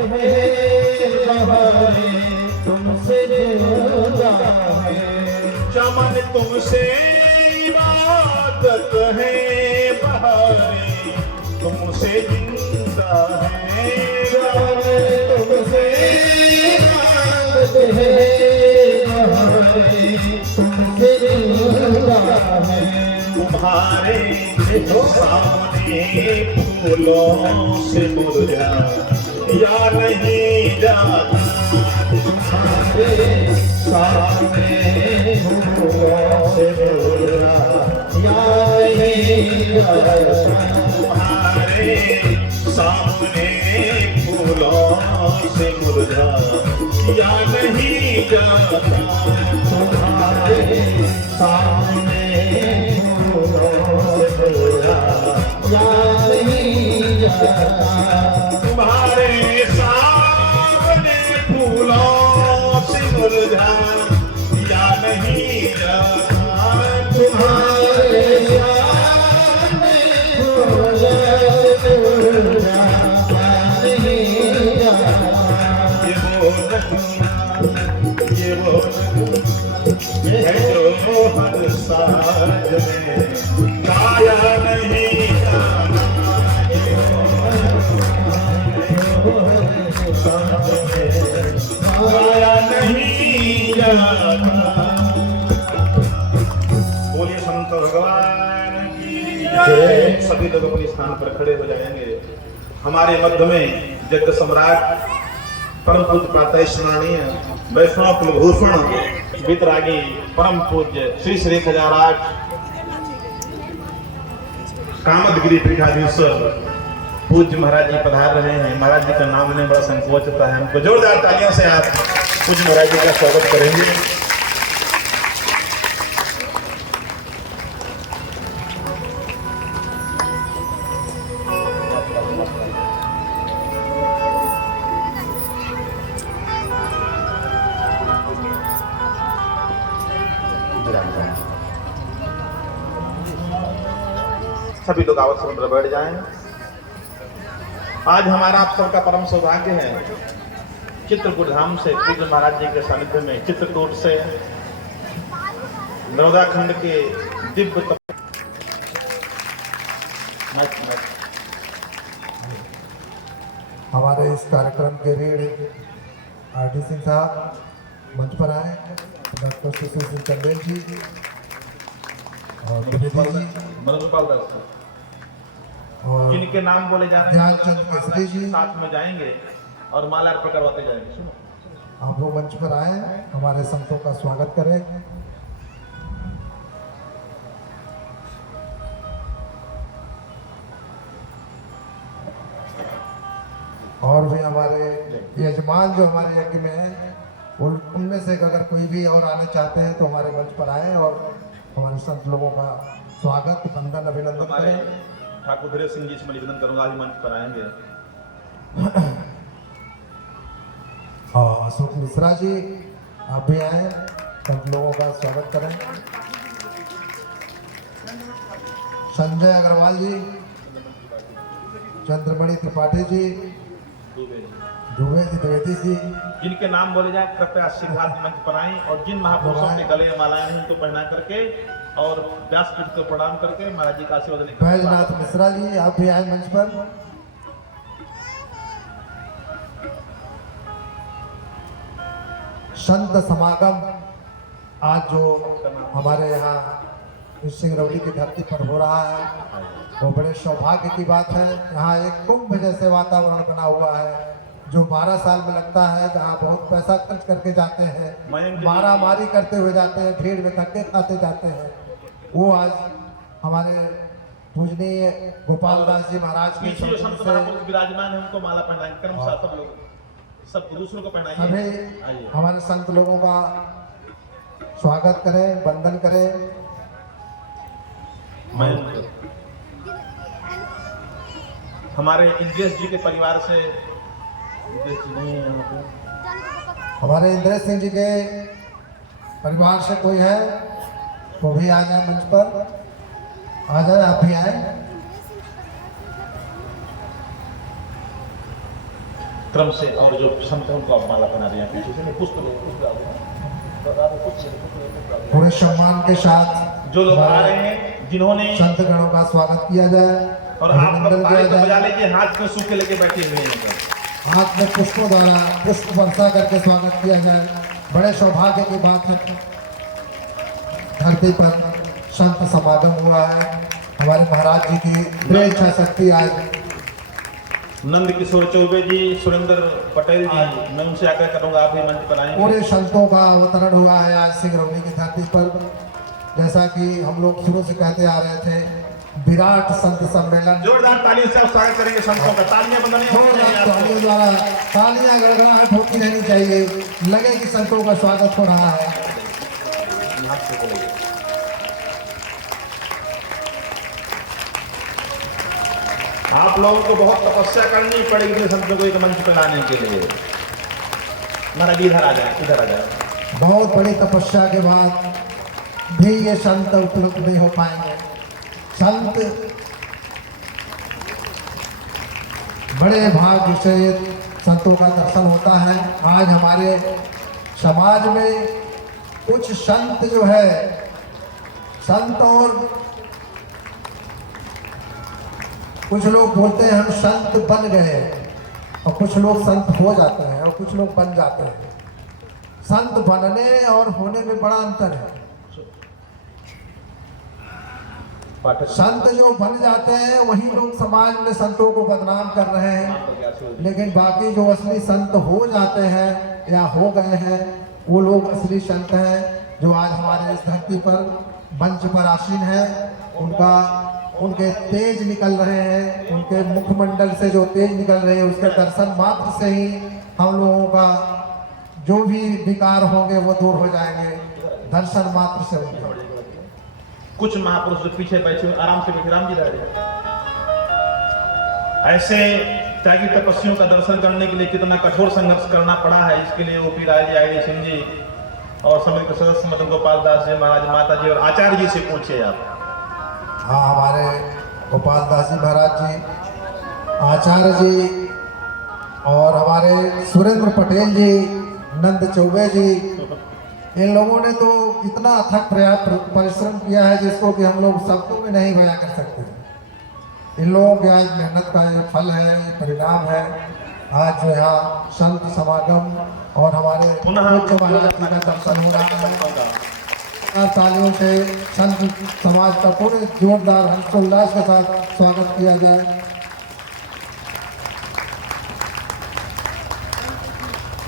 तुमसे जुदा है चमन तुमसे इबादत है बहारे तुमसे जिंदा है तुमसे इबादत है तुमसे जुदा है तुम्हारे सामने फूलों से मुरझा या नहीं जाता तुम्हारे सामने फूलों से मुरझा या नहीं जाता तुम्हारे सामने फूलों से मुरझा या नहीं जाता तुम्हारे सामने तुम्हारे सामने फूलों से मुरझा या नहीं जाता तुम्हारे सामने फूलों से मुरझा नहीं जाता ये वो है जो हर साज में गाया नहीं जाना गाया नहीं जाता बोलिए संत भगवान की जय। सभी लोग अपने स्थान पर खड़े हो जाएंगे। हमारे मध्य में जगत सम्राट परम पूज्य प्रातः स्मरणीय वैष्णव कुलभूषण वितरागी परम पूज्य श्री श्री 1008 कामदगिरी पीठाधीश्वर पूज्य महाराज जी पधार रहे हैं। महाराज जी का नाम लेने में बड़ा संकोच होता है। हमको जोरदार तालियों से आप पूज्य महाराज जी का स्वागत करेंगे। सभी लोग आवश्यक अंदर बैठ जाएं। आज हमारा आप सबका परम सौभाग्य है चित्रकूट धाम से पूज्य महाराज जी के सानिध्य में चित्रकूट से नर्मदा खंड के दिव्य हमारे इस कार्यक्रम के रीढ़ आरडी सिंह साहब मंच पर आए, डॉक्टर सुशील सिंह चंदेल जी और द्विवेदी जी मनोपाल दास और जिनके नाम बोले जा रहे हैं ध्यानचंद केसरी जी साथ में जाएंगे और माला अर्पण करवाते जाएंगे। सुनो आप लोग मंच पर आए, हमारे संतों का स्वागत करें। और भी हमारे यजमान जो हमारे यज्ञ में है उनमें से अगर कोई भी और आने चाहते हैं तो हमारे मंच पर आए और हमारे संत लोगों का स्वागत वंदन अभिनंदन हमारे करें। ठाकुर धीरेन्द्र सिंह जी से मैं निवेदन करूंगा आज मंच पर आएंगे। और अशोक मिश्रा जी आप भी आए, संत लोगों का स्वागत करें। संजय अग्रवाल जी, चंद्रमणि त्रिपाठी जी, दुबे जी, द्विवेदी जी, जिनके नाम बोले जाए कृपया सिद्धार्थ मंच पर आएं और जिन महापुरुषों के गले में मालाएं हैं उनको पहना करके और व्यासपीठ को प्रणाम करके महाराज जी का आशीर्वाद लेकर बैजनाथ मिश्रा जी आप भी आए मंच पर। संत समागम आज जो हमारे यहाँ इस सिंगरौली की धरती पर हो रहा है वो बड़े सौभाग्य की बात है। यहाँ एक कुंभ जैसे वातावरण बना हुआ है जो 12 साल में लगता है, जहाँ बहुत पैसा खर्च करके जाते हैं, मारा मारी करते हुए जाते हैं, भीड़ में धक्के खाते जाते हैं। वो आज हमारे पूजनीय गोपाल दास जी महाराज के पीछे जो संत महापुरुष विराजमान है उनको माला पहनाएंगे क्रमशः सब लोग सब पुरुषों को पहनाएंगे। सभी हमारे संत लोगों का स्वागत करें, वंदन करें। मैं हमारे इंद्रेश जी के परिवार से इंद्रेश जी नहीं है यहाँ पे। हमारे इंद्रेश सिंह जी के परिवार से कोई है वो भी आ जाए मंच पर, आ जाए, आप भी आए। क्रम से और जो संतों को आप माला बना रहे हैं पीछे से पुष्प पूरे सम्मान के साथ जो लोग आ रहे हैं जिन्होंने संत गणों का स्वागत किया जाए और आप अभिनंदन पानी किया तो बजा जाए। लीजिए, हाथ में सूखे लेके बैठे हुए हैं। हाथ में पुष्पों द्वारा पुष्प वर्षा करके स्वागत किया जाए। बड़े सौभाग्य की बात है, धरती पर संत समागम हुआ है। हमारे महाराज जी की बड़ी इच्छा शक्ति आज नंद किशोर चौबे जी, सुरेंद्र पटेल जी, मैं उनसे आग्रह करूंगा आप भी मंच पर आएंगे। पूरे संतों का अवतरण हुआ है आज सिंगरौली की धरती पर। जैसा कि हम लोग शुरू से कहते आ रहे थे, विराट संत सम्मेलन। जोरदार तालियों से आप स्वागत करेंगे संतों का। तालियां बजानी होंगी आपको। तालियों द्वारा तालियां गड़गड़ाहट होती रहनी चाहिए, लगे कि संतों का स्वागत हो रहा है। आप लोगों को बहुत तपस्या करनी पड़ेगी संतों को एक मंच पर लाने के लिए। महाराज इधर आ जाए, इधर आ जाए। बहुत बड़ी तपस्या के बाद भी ये संत उपलब्ध नहीं हो पाएंगे। संत बड़े भाग्य से संतों का दर्शन होता है। आज हमारे समाज में कुछ संत जो है, संत और कुछ लोग बोलते हैं हम संत बन गए, और कुछ लोग संत हो जाते हैं और कुछ लोग बन जाते हैं। संत बनने और होने में बड़ा अंतर है। संत जो बन जाते हैं वही लोग समाज में संतों को बदनाम कर रहे हैं, लेकिन बाकी जो असली संत हो जाते हैं या हो गए हैं, वो लोग असली संत हैं जो आज हमारे इस धरती पर मंच पर आसीन है। उनके तेज निकल रहे हैं, उनके मुखमंडल से जो तेज निकल रहे हैं, उसके दर्शन मात्र से ही हम लोगों का जो भी विकार होंगे वो दूर हो जाएंगे, दर्शन मात्र से उनके। कुछ महापुरुष जो पीछे बैठे आराम से बैठे, राम जी रहे ऐसे त्यागी तपस्वियों का दर्शन करने के लिए कितना कठोर संघर्ष करना पड़ा है। इसके लिए ओपी राय जी, आई सिंह जी और समिति के सदस्य मदन गोपाल दास जी महाराज, माता जी और आचार्य जी से पूछिए आप। हाँ, हमारे गोपाल दास जी महाराज जी, आचार्य जी और हमारे सुरेंद्र पटेल जी, नंद चौबे जी, इन लोगों ने तो इतना अथक परिश्रम किया है जिसको कि हम लोग शब्दों में नहीं बयां कर सकते। इन लोगों के आज मेहनत का ये फल है, ये परिणाम है। आज जो यहाँ संत समागम और हमारे महाराज जी का दर्शन हो रहा है। तालियों से संत समाज का पूरे जोरदार हर्षोल्लास के साथ स्वागत किया जाए।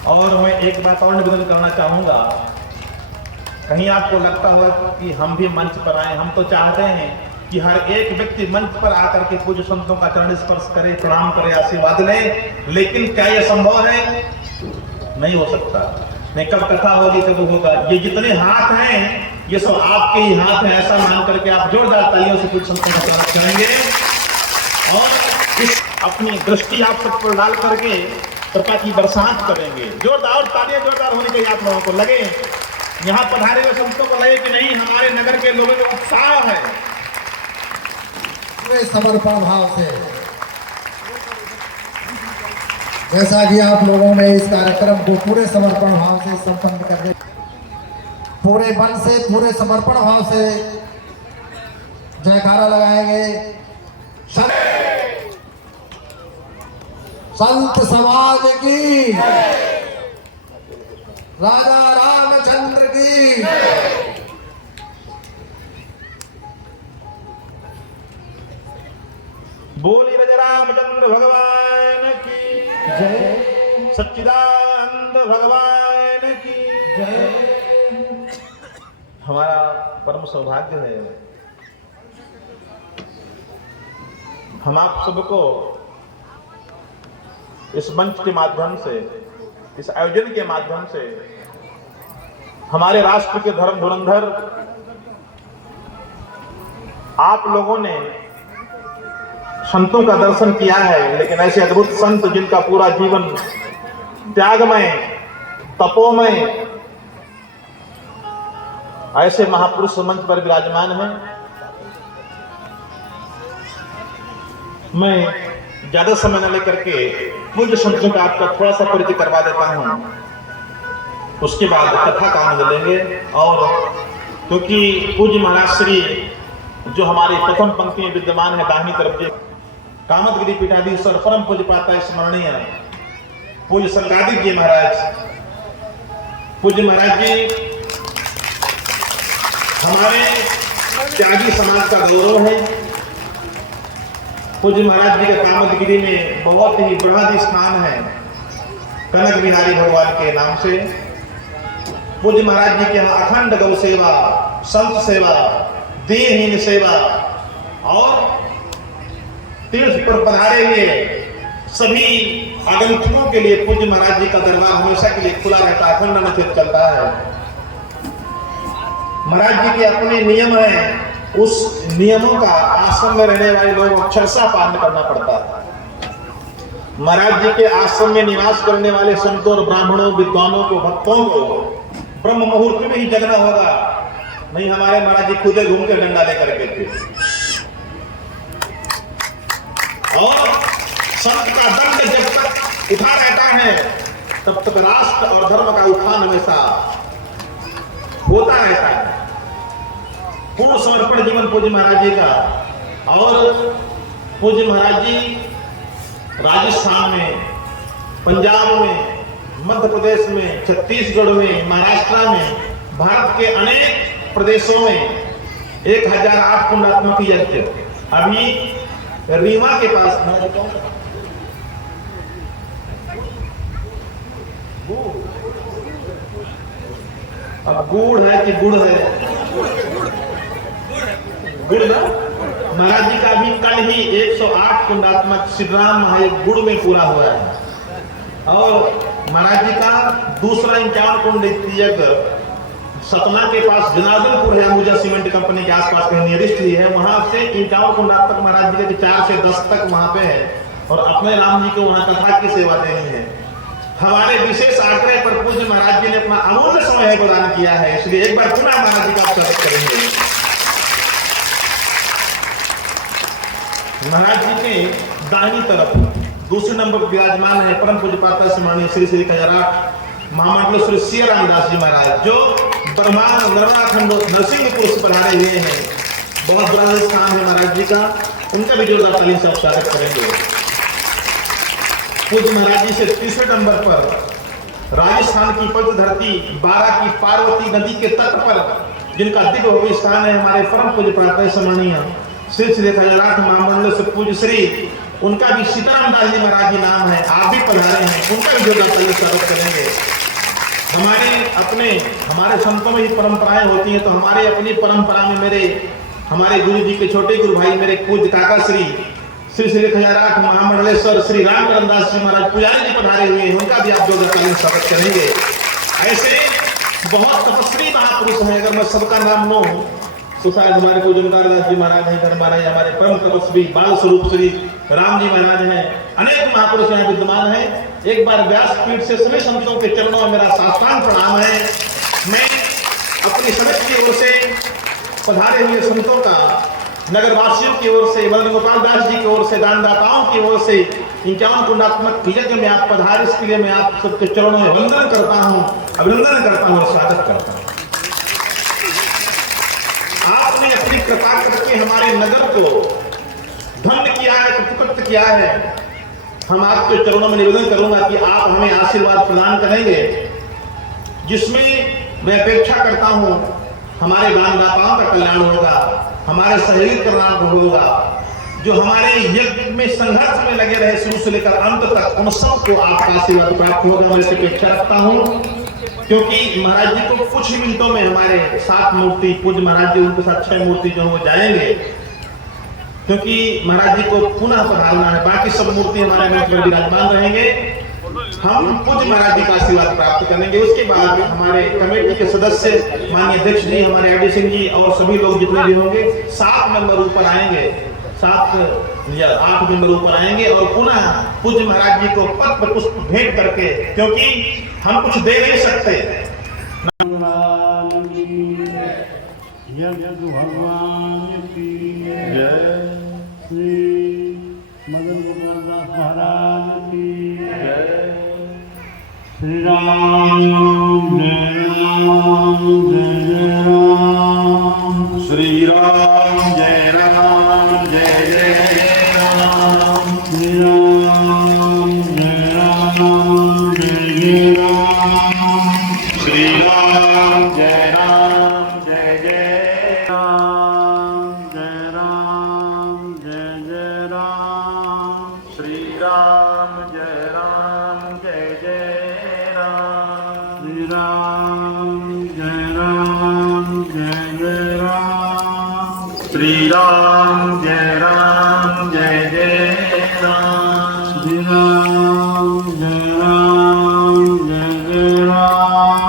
और मैं एक बात और निवेदन करना चाहूंगा, कहीं आपको लगता हो कि हम भी मंच पर आए, हम तो चाहते हैं कि हर एक व्यक्ति मंच पर आकर के पूज्य संतों का चरण स्पर्श करे, प्रणाम करे, आशीर्वाद ले, लेकिन क्या यह संभव है? नहीं हो सकता। नहीं, कब कथा होगी तब होगा। ये जितने हाथ हैं ये सब आपके ही हाथ हैं, ऐसा मान करके आप जोरदार तालियों से पूज्य संतों का स्वागत करेंगे और इस अपनी दृष्टि आप सब पर डाल करके कृपा की बरसात करेंगे। जोरदार तालियां जोरदार होनी चाहिए। आप लोगों को लगे यहाँ पधारे हुए संतों को लगे कि नहीं हमारे नगर के लोगों में उत्साह है। पूरे समर्पण भाव से, जैसा कि आप लोगों ने इस कार्यक्रम को पूरे समर्पण भाव से संपन्न करने, पूरे मन से, पूरे समर्पण भाव से जयकारा लगाएंगे। संत समाज की, राजा रामचंद्र की, बोली राजा रामचंद्र भगवान की जय, सच्चिदानंद भगवान की जय। हमारा परम सौभाग्य है हम आप सबको इस मंच के माध्यम से, इस आयोजन के माध्यम से हमारे राष्ट्र के धर्म धुरंधर आप लोगों ने संतों का दर्शन किया है, लेकिन ऐसे अद्भुत संत जिनका पूरा जीवन त्यागमय, तपोमय, ऐसे महापुरुष मंच पर विराजमान हैं। मैं ज्यादा समय न लेकर के पूज्य संतों का आपका थोड़ा सा परिचय करवा देता हूँ, उसके बाद कथा का आनंद लेंगे। और क्योंकि पूज्य महाराज श्री जो हमारे प्रथम पंक्ति में विद्यमान है दाहिनी तरफ के कामदगिरी पीठाधीश्वर परम पूज्य पाता स्मरणीय पूज्य संगादिक जी महाराज, पूज्य महाराज जी हमारे त्यागी समाज का गौरव है। पूज्य महाराज जी के कामदगिरी में बहुत ही बृहद स्थान है कनक बिहारी भगवान के नाम से। पूज्य महाराज जी के यहाँ अखंड गौ सेवा, संत सेवा, देहहीन सेवा और तीर्थ पर पधारे हुए सभी आगंतुकों के लिए पूज्य महाराज जी का दरबार हमेशा के लिए खुला रहता है, अखंड अनथित चलता है। महाराज जी के अपने नियम हैं, उस नियमों का आश्रम में रहने वाले लोगों को अक्षरशः पालन करना पड़ता है। महाराज जी के आश्रम में निवास करने वाले संतों और ब्राह्मणों, विद्वानों को, भक्तों को ब्रह्म मुहूर्त में ही जगना होगा, नहीं हमारे महाराज जी खुदे घूम के डंडा लेकर के थे। और संत का दंड जब तक उठा रहता है तब तक राष्ट्र और धर्म का उत्थान हमेशा होता रहता है। पूर्ण समर्पण जीवन पूज्य महाराज जी का। और पूज्य महाराज जी राजस्थान में, पंजाब में, मध्य प्रदेश में, छत्तीसगढ़ में, महाराष्ट्र में, भारत के अनेक प्रदेशों में 1008 पुण्यात्मक यज्ञ अभी रीवा के पास अब गुड़ है कि गुड़ है, गुड़ ना। महाराज जी का भी कल ही 108 कुंडात्मक श्री राम महायज्ञ गुड़ में पूरा हुआ है। और महाराज जी का दूसरा 51 कुंड यज्ञ सतना के पास जनार्दनपुर है, अंबुजा सीमेंट कंपनी के आसपास कहीं नियरेस्ट ही है, वहां से 51 कुंडात्मक महाराज जी के 4 से 10 तक वहां पे है। और अपने राम जी को वहां कथा की सेवा देनी है। हमारे विशेष आग्रह पर पूज्य महाराज जी ने अपना अमूल्य समय प्रदान किया है, इसलिए एक बार पुनः महाराज जी का स्वागत करेंगे। महाराज जी के दाहिनी तरफ दूसरे नंबर पर विराजमान है परम पूज्य पाता स्मरणीय श्री श्री खजराट महामंडल श्री सिया रामदास जी महाराज, जो ब्रह्मांड नर्मदा खंड नरसिंहपुर से पधारे हुए हैं। बहुत बड़ा स्थान है महाराज जी का, उनका भी जोरदार ताली से स्वागत करेंगे। पूज्य महाराज जी से तीसरे नंबर पर राजस्थान की पवित्र धरती 12 की पार्वती नदी के तट पर जिनका दिव्य भव्य स्थान है, हमारे परम पूज्य प्रातः स्मरणीय श्री श्री खजराट महामंडल से पूज्य श्री, उनका भी सीताराम दास जी महाराज जी नाम है, आप भी पधारे हैं, उनका भी जोरदार ताली से स्वागत करेंगे। हमारे संतों में ही परंपराएं होती हैं, तो हमारे अपनी परंपरा में हमारे गुरु जी के छोटे गुरु भाई मेरे पूज्य काका श्री श्री श्री खजराट महामंडलेश्वर श्री रामचरण दास जी महाराज पुजारी जी पधारे हुए हैं, उनका भी आप जोरदार ताली से स्वागत करेंगे। ऐसे बहुत तपस्वी महापुरुष हैं, अगर मैं सबका नाम लूं तो शायद हमारे को जमदार दास जी महाराज हैं, घर महाराज हमारे परम तपस्वी बाल स्वरूप श्री राम जी महाराज हैं, अनेक महापुरुष यहाँ विद्यमान हैं। एक बार व्यासपीठ से सभी संतों के चरणों में मेरा साष्टांग प्रणाम है। मैं अपनी समझ की ओर से पधारे हुए संतों का, नगरवासियों की ओर से, मदन गोपाल दास जी की ओर से, दानदाताओं की ओर से 51 कुंडात्मक यज्ञ में आप पधारे, इसके लिए मैं आप सबके चरणों में वंदन करता हूँ, अभिनंदन करता हूँ, स्वागत करता हूँ। आपने अपनी कृपा करके हमारे नगर को धन्य किया है, प्रतिपत्त किया है। हम आपके चरणों में निवेदन करूंगा कि आप हमें आशीर्वाद प्रदान करेंगे, जिसमें मैं अपेक्षा करता हूं हमारे दानदाताओं का कल्याण होगा, हमारे सहयोगी कल्याण होगा, जो हमारे यज्ञ में संघर्ष में लगे रहे शुरू से लेकर अंत तक, उन सबको आपका आशीर्वाद प्राप्त होगा, मैं इसे अपेक्षा रखता हूं। क्योंकि महाराज जी को कुछ ही मिनटों में हमारे 7 मूर्ति पूज्य महाराज जी, उनके साथ 6 मूर्ति जो वो जाएंगे, क्योंकि महाराज जी को पुनः पधारना है। बाकी सब मूर्ति हमारे मंच में विराजमान रहेंगे, हम पूज्य महाराज जी का आशीर्वाद प्राप्त करेंगे। उसके बाद हमारे कमेटी के सदस्य माननीय अध्यक्ष जी, हमारे आरडी सिंह जी और सभी लोग जितने भी होंगे 7 मेंबर ऊपर आएंगे, 7 या 8 मेंबर ऊपर आएंगे और पुनः पूज्य महाराज जी को पत्र पुष्प भेंट करके, क्योंकि हम कुछ दे नहीं सकते। भगवान की जय। श्री मदन गोपाल दास श्री राम जय राम श्री राम जय राम जय जय राम श्री राम जय राम जय राम श्री राम जय राम जय जय राम जय राम जय जय राम श्री राम जय राम जय जय राम श्री राम जय राम जय जय राम श्री राम जय राम जय जय राम श्री राम जय राम जय जय राम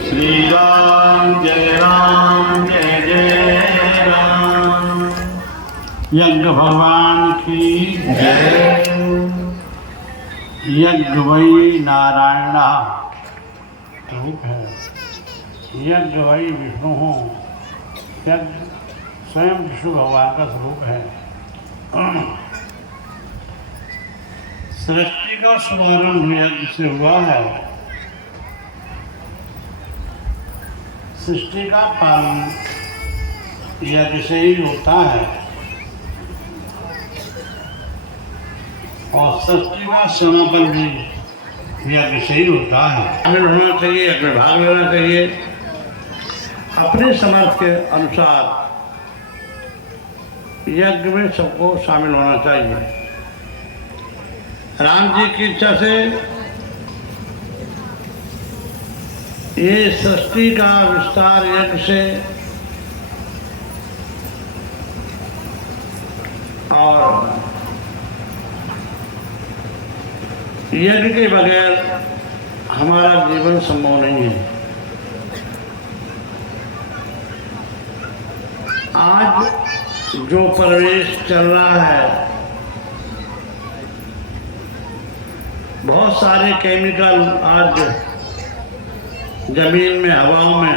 श्री राम जय राम जय जय राम यज्ञ भगवान की जय यज्ञ वही नारायण रूप है, यज्ञ वही विष्णु हो, यज्ञ स्वयं विष्णु भगवान का स्वरूप है। सृष्टि का शुभारंभ यज्ञ से हुआ है, सृष्टि का पालन यज्ञ से ही होता है और सृष्टि का समापन भी यज्ञ से ही होता है। शामिल होना चाहिए, अपने भाग लेना चाहिए, अपने समर्थ के अनुसार यज्ञ में सबको शामिल होना चाहिए। राम जी की इच्छा से ये सृष्टि का विस्तार यज्ञ से और यज्ञ के बगैर हमारा जीवन संभव नहीं है। आज जो परिवेश चल रहा है, बहुत सारे केमिकल आज जमीन में, हवाओं में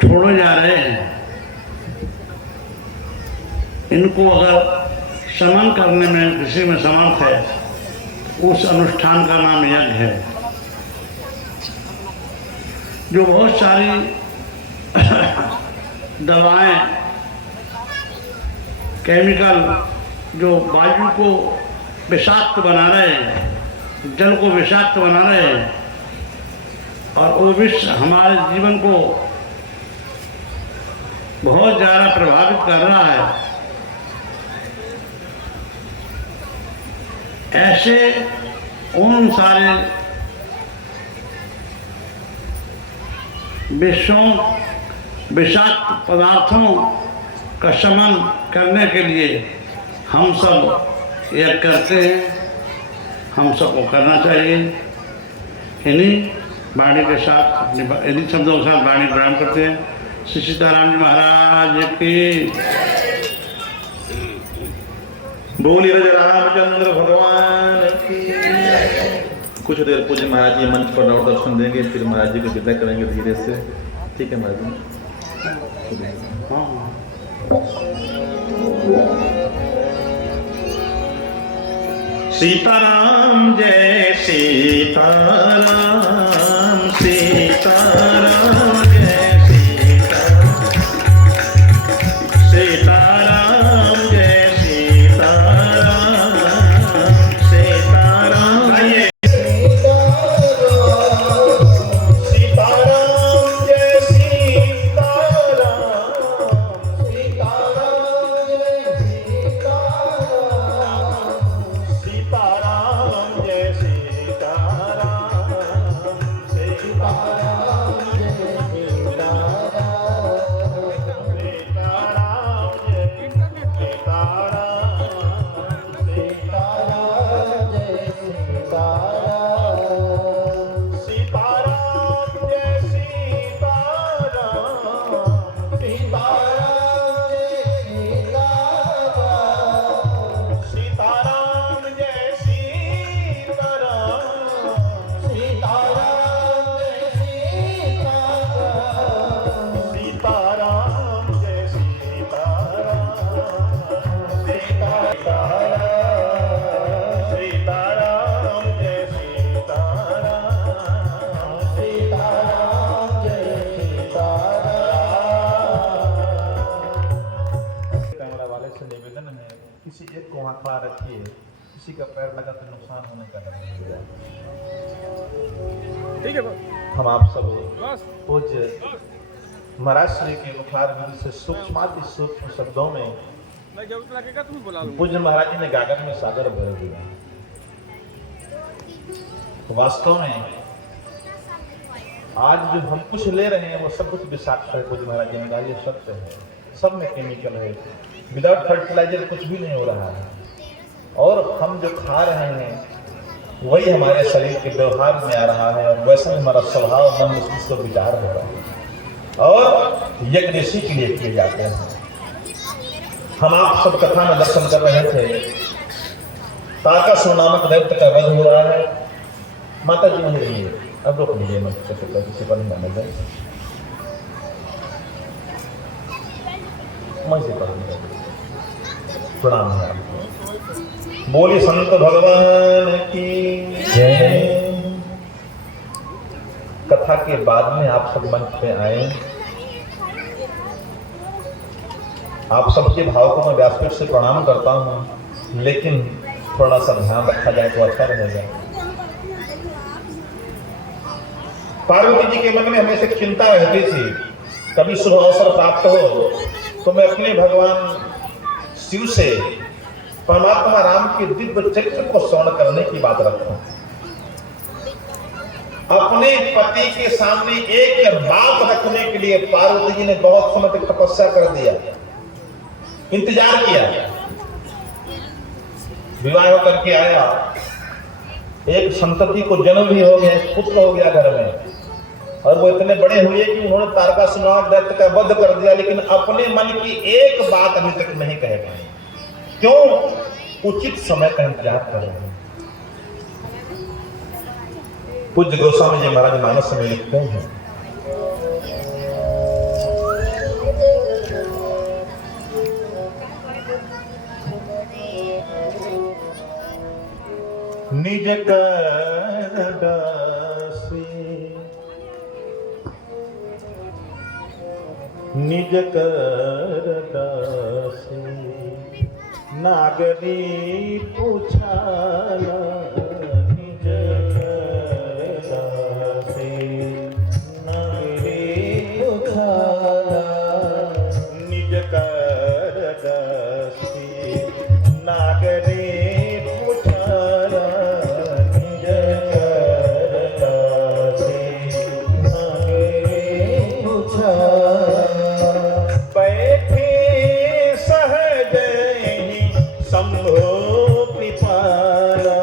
छोड़े जा रहे हैं। इनको अगर शमन करने में किसी में समर्थ है, उस अनुष्ठान का नाम यज्ञ है। जो बहुत सारी दवाएं, केमिकल जो वायु को विषाक्त बना रहे हैं, जल को विषाक्त बना रहे हैं और वो विष हमारे जीवन को बहुत ज़्यादा प्रभावित कर रहा है। ऐसे उन सारे विषाक्त पदार्थों का शमन करने के लिए हम सब यह करते हैं, हम सबको करना चाहिए। इन्हीं वाणी के साथ, इन्हीं शब्दों के साथ वाणी प्रणाम करते हैं। श्री सीताराम जी महाराज की बोली राजा रामचंद्र भगवान की। कुछ देर पूज्य महाराज जी मंच पर और दर्शन देंगे, फिर महाराज जी को विदा करेंगे धीरे से। ठीक है महाराज जी। सीताराम जय सीताराम, सीताराम जय सीताराम, सीताराम जय सीताराम, सीताराम जय सीताराम जय सीताराम, सीताराम जय सीताराम, सीताराम किसी का पैर लगा तो नुकसान होने का डर नहीं है। ठीक है हम आप सब बस पूज्य महाराज श्री के मुखार बिंद से सूक्ष्म शब्दों में मैं जरूरत लगेगा तुम बुला लो। पूज्य महाराज जी ने गागर में सागर भर दिया। तो वास्तव में आज जो हम कुछ ले रहे हैं वो सब कुछ विषाक्त है। पूज्य महाराज जी ने कहा ये सत्य है, सब में केमिकल है, विदाउट फर्टिलाइजर कुछ भी नहीं हो रहा है। और हम जो खा रहे हैं वही हमारे शरीर के व्यवहार में आ रहा है और वैसे ही हमारा स्वभाव मन मस्तिष्क विचार हो रहा है और यज्ञ ऋषि के लिए किए जाते हैं। हम आप सब कथा में दर्शन कर रहे थे, तारकासुर नामक दैत्य का वध हो रहा है। माता जी वहीं रहिए, अब रोक लीजिए, मैं किसी पर नहीं माना जाए, मैं से करूँगा। प्रणाम है आपको। बोली संत भगवान की जय। कथा के बाद में आप सब मंच पे आए। आप सबके भाव को मैं व्यासपीठ से प्रणाम करता हूँ, लेकिन थोड़ा सा ध्यान रखा जाए तो अच्छा रहेगा। पार्वती जी के मन में हमेशा चिंता रहती थी, कभी शुभ अवसर प्राप्त हो तो मैं अपने भगवान शिव से परमात्मा राम के दिव्य चरित्र को श्रवण करने की बात रखूं। अपने पति के सामने एक बात रखने के लिए पार्वती जी ने बहुत समय तक तपस्या कर दिया, इंतजार किया। विवाह होकर के आया, एक संतति को जन्म भी हो गया, पुत्र हो गया घर में, और वो इतने बड़े हुए कि उन्होंने तारकासुर दैत्य का वध कर दिया, लेकिन अपने मन की एक बात अभी तक नहीं कह पाए। क्यों? उचित समय का इंतजार कर रहे हैं। पूज्य गोस्वामी जी महाराज मानस में लिखते हैं, निज कर दासी निज कर दासी नागरी पूछाला। निज कर दासी नागरी पूछाला। निज कर दासी नागरी शंभो कृपाला।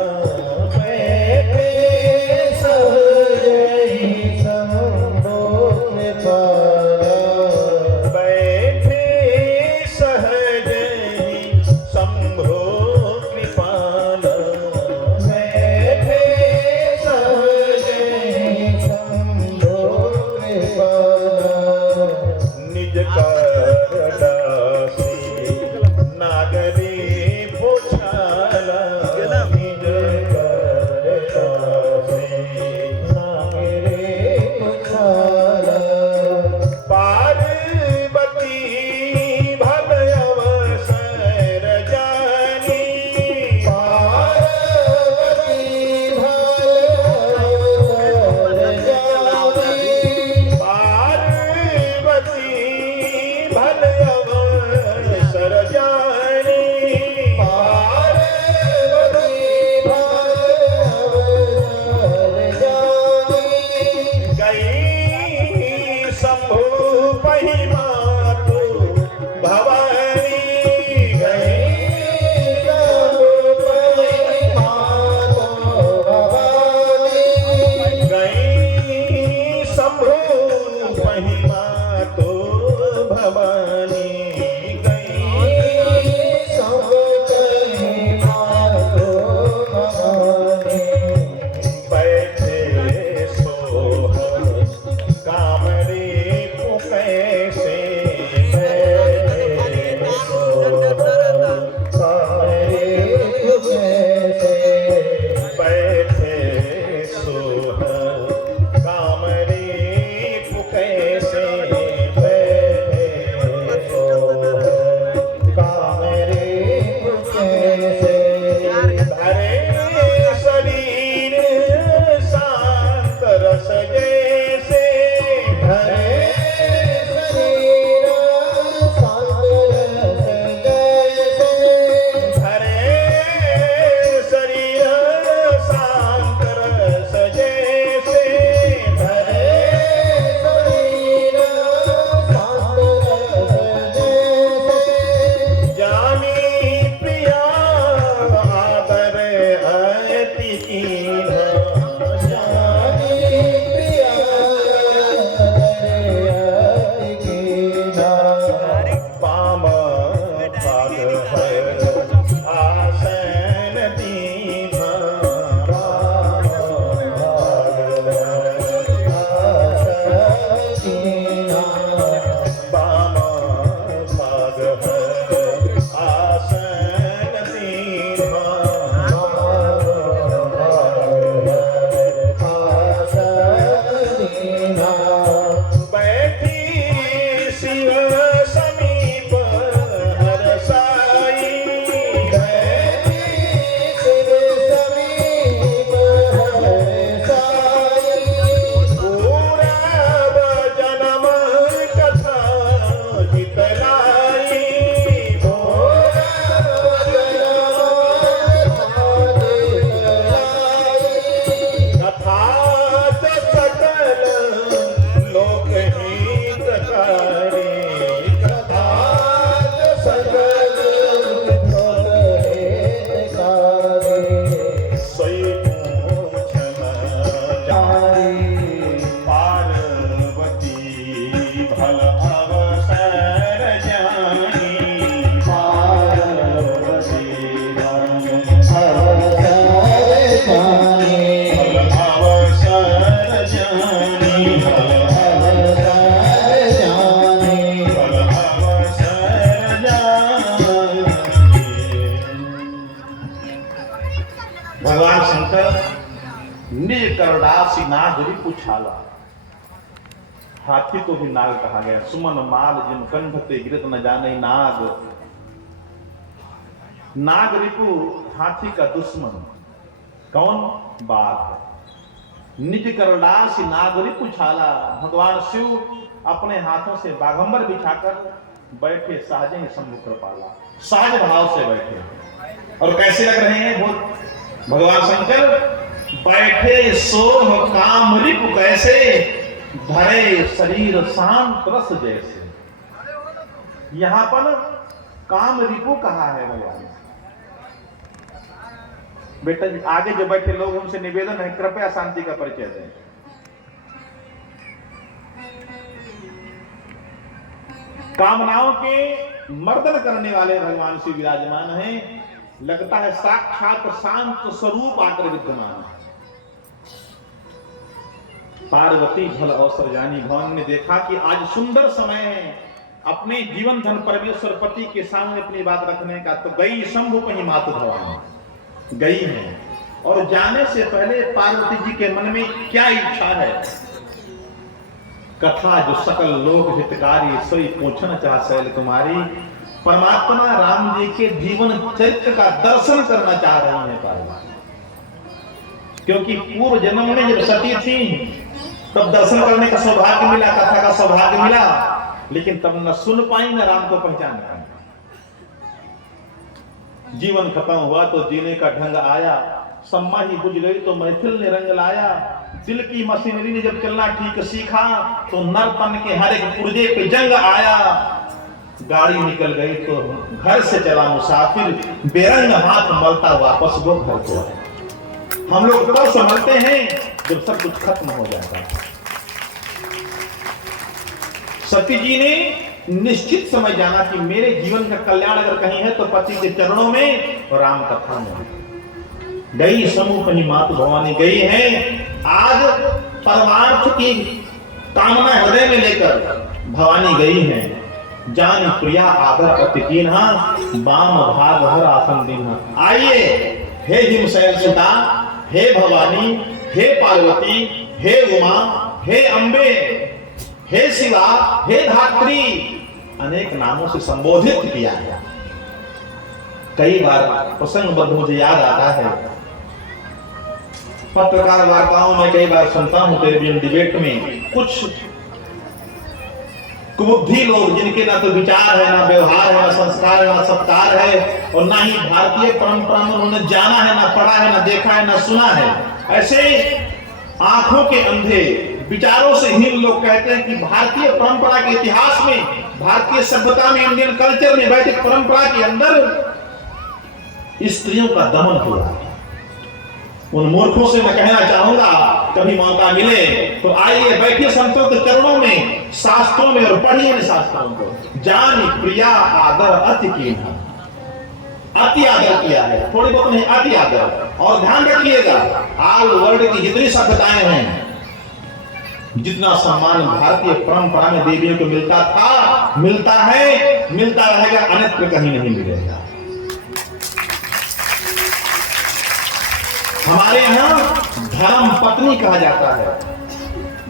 भगवान शंकर निज करडासी नाग रिपुछाला। हाथी को भी नाग कहा गया। सुमन माल जिन कंठ ते गिरत न जाने नाग। नाग रिपु हाथी का दुश्मन कौन? बाघ। निज करडासी नाग रिपुछाला। भगवान शिव अपने हाथों से बाघंबर बिछाकर बैठे सहजे शंभु कृपाला। सहज भाव से बैठे और कैसे लग रहे हैं? बहुत भगवान शंकर बैठे सोह काम रिपु कैसे, धरे शरीर शांत रस जैसे। यहां पर काम रिपु कहा है भगवान। बेटा आगे जो बैठे लोग उनसे निवेदन है कृपया शांति का परिचय दें। कामनाओं के मर्दन करने वाले भगवान शिव विराजमान हैं। लगता है साक्षात शांत स्वरूप आकर विद्यमान है। पार्वती भल अवसर जानी। भगवान ने देखा कि आज सुंदर समय है अपने जीवन धन परमेश्वर पति के सामने अपनी बात रखने का। तो गई शंभु कहीं मातु भवानी गई है और जाने से पहले पार्वती जी के मन में क्या इच्छा है? कथा जो सकल लोक हितकारी सोई पूछन चाह शैल कुमारी। परमात्मा राम जी के जीवन चरित्र का दर्शन करना चाह रही है पार्वती। क्योंकि पूर्व जन्म में जब सती थी तब दर्शन करने का सौभाग्य मिला, कथा का सौभाग्य मिला, लेकिन तब न सुन पाई न राम को पहचान पाई। जीवन खत्म हुआ तो जीने का ढंग आया। सम्मा ही बुझ गई तो महफिल ने रंग लाया। दिल की मशीनरी ने जब चलना ठीक सीखा तो नरपन के हर एक पुर्जे पे जंग आया। गाड़ी निकल गई तो घर से चला मुसाफिर, बेरंग हाथ मलता वापस वो घर को। हम लोग तब समझते हैं जब सब कुछ खत्म हो जाता है। सती जी ने निश्चित समय जाना कि मेरे जीवन का कल्याण अगर कहीं है तो पति के चरणों में और राम कथा में। गई समूह कहीं मातु भवानी गई है। आज परमार्थ की कामना हृदय में लेकर भवानी गई है। जान प्रिया आदर अति कीन्हा, बाम भाग हर आसन दीन्हा। आइए हे हिमशैल सुता, हे भवानी, हे पार्वती, हे उमा, हे अम्बे, हे शिवा, हे धात्री, अनेक नामों से संबोधित किया है। कई बार प्रसंगबद्ध मुझे याद आता है, पत्रकार वार्ताओं में कई बार सुनता हूं, टेलीविजन डिबेट में कुछ कुबुद्धि लोग जिनके ना तो विचार है, ना व्यवहार है, ना संस्कार है, ना सत्कार है, और ना ही भारतीय परंपरा में उन्होंने जाना है, ना पढ़ा है, ना देखा है, ना सुना है, ऐसे आंखों के अंधे विचारों से हीन लोग कहते हैं कि भारतीय परंपरा के इतिहास में, भारतीय सभ्यता में, इंडियन कल्चर में, वैदिक परंपरा के अंदर स्त्रियों का दमन हुआ। उन मूर्खों से मैं कहना चाहूंगा, कभी मौका मिले तो आइए बैठिए संतों के चरणों में, शास्त्रों में, और पढ़िए शास्त्रों को। जान प्रिया आदर अति की, अति आदर किया है, थोड़ी बहुत नहीं, अति आदर। और ध्यान रखिएगा, आल वर्ल्ड की जितनी सभ्यताएं हैं, जितना सम्मान भारतीय परंपरा में देवियों को मिलता था, मिलता है, मिलता रहेगा, अन्यत्र कहीं नहीं मिलेगा। हमारे यहाँ धर्म पत्नी कहा जाता है,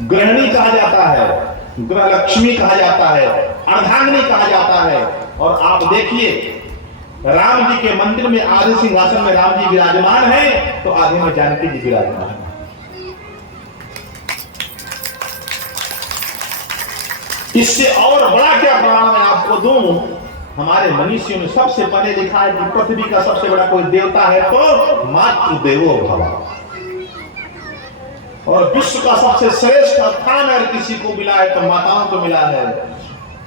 गृहिणी कहा जाता है, गृह लक्ष्मी कहा जाता है, अर्धांगिनी कहा जाता है। और आप देखिए, राम जी के मंदिर में आधे सिंहासन में राम जी विराजमान है, तो आधे में जानकी जी विराजमान है। इससे और बड़ा क्या प्रमाण मैं आपको दूं, हमारे मनीषियों ने सबसे पहले लिखा है कि पृथ्वी का सबसे बड़ा कोई देवता है तो मातृदेवो भव, और विश्व का सबसे श्रेष्ठ स्थान अगर किसी को मिला है तो माताओं को मिला है।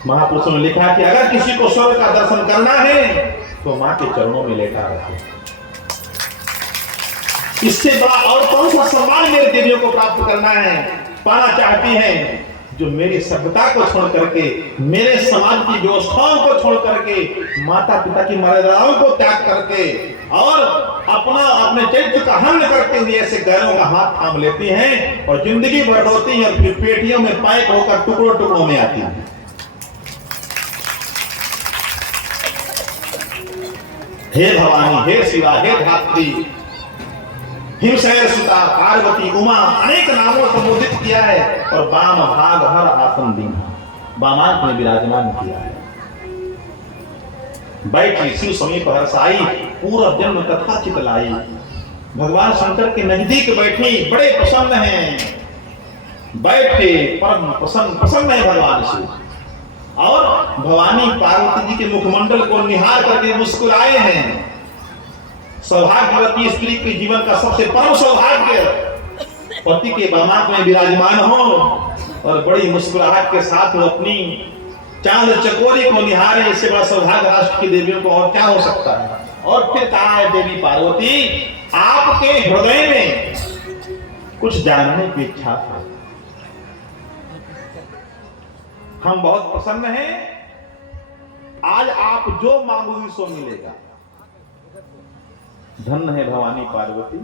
महापुरुषों ने लिखा है कि अगर किसी को स्वर्ग का दर्शन करना है तो मां के चरणों में लेटा रहे। इससे बड़ा और कौन सा सम्मान मेरे देवियों को प्राप्त करना है, पाना चाहती हैं, जो मेरी सभ्यता को छोड़ करके, मेरे समाज की व्यवस्थाओं को छोड़ करके, माता पिता की मर्यादाओं को त्याग करके, और अपने चरित्र का हनन करते हुए ऐसे गैरों का हाथ थाम लेती हैं और जिंदगी भर रोती हैं, और फिर पेटियों में पैक होकर टुकड़ों टुकड़ों में आती हैं। हे भवानी, हे शिवा, हे धात्री, हिमशैल सुता, पार्वती, उमा, अनेक नामों संबोधित किया है। और वाम भाग हर आसन दीना, वामांक में विराजमान किया है। बैठी शिव समीप हर्षाई, पूर्व जन्म कथा चितलाई। भगवान शंकर के नजदीक बैठी, बड़े प्रसन्न हैं, बैठे परम प्रसन्न है भगवान शिव। और भवानी पार्वती जी के मुखमंडल को निहार करके मुस्कुराए हैं। सौभाग्यवती स्त्री के जीवन का सबसे परम सौभाग्य पति के वामांक में विराजमान हो, और बड़ी मुस्कुराहट के साथ वो अपनी चांद चकोरी को निहारे। इससे बड़ा सौभाग्य राष्ट्र की देवियों को और क्या हो सकता है। और फिर कहा है, देवी पार्वती, आपके हृदय में कुछ जानने की इच्छा था, हम बहुत प्रसन्न हैं, आज आप जो मांगोगी सो मिलेगा। धन्य है भवानी पार्वती,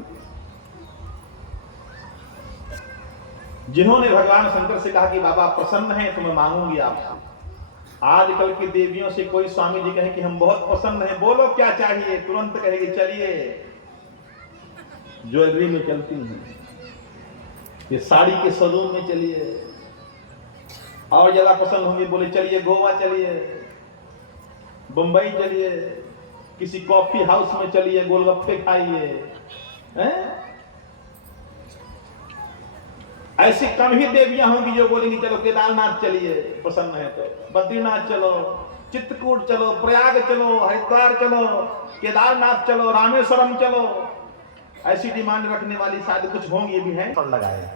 जिन्होंने भगवान शंकर से कहा कि बाबा प्रसन्न हैं तो मैं मांगूंगी आपसे। आजकल की देवियों से कोई स्वामी जी कहे कि हम बहुत प्रसन्न हैं, बोलो क्या चाहिए, तुरंत कहेगी चलिए ज्वेलरी में चलती हैं, ये साड़ी के सलून में चलिए। और ज्यादा पसंद होंगे, बोले चलिए गोवा चलिए, बंबई चलिए, किसी कॉफी हाउस में चलिए, गोलगप्पे खाइए। ऐसी कम ही देवियां होंगी जो बोलेंगी चलो केदारनाथ चलिए, प्रसन्न है तो, बद्रीनाथ चलो, चित्रकूट चलो, प्रयाग चलो, हरिद्वार चलो, केदारनाथ चलो, रामेश्वरम चलो। ऐसी डिमांड रखने वाली शायद कुछ होंगी भी हैं। लगाए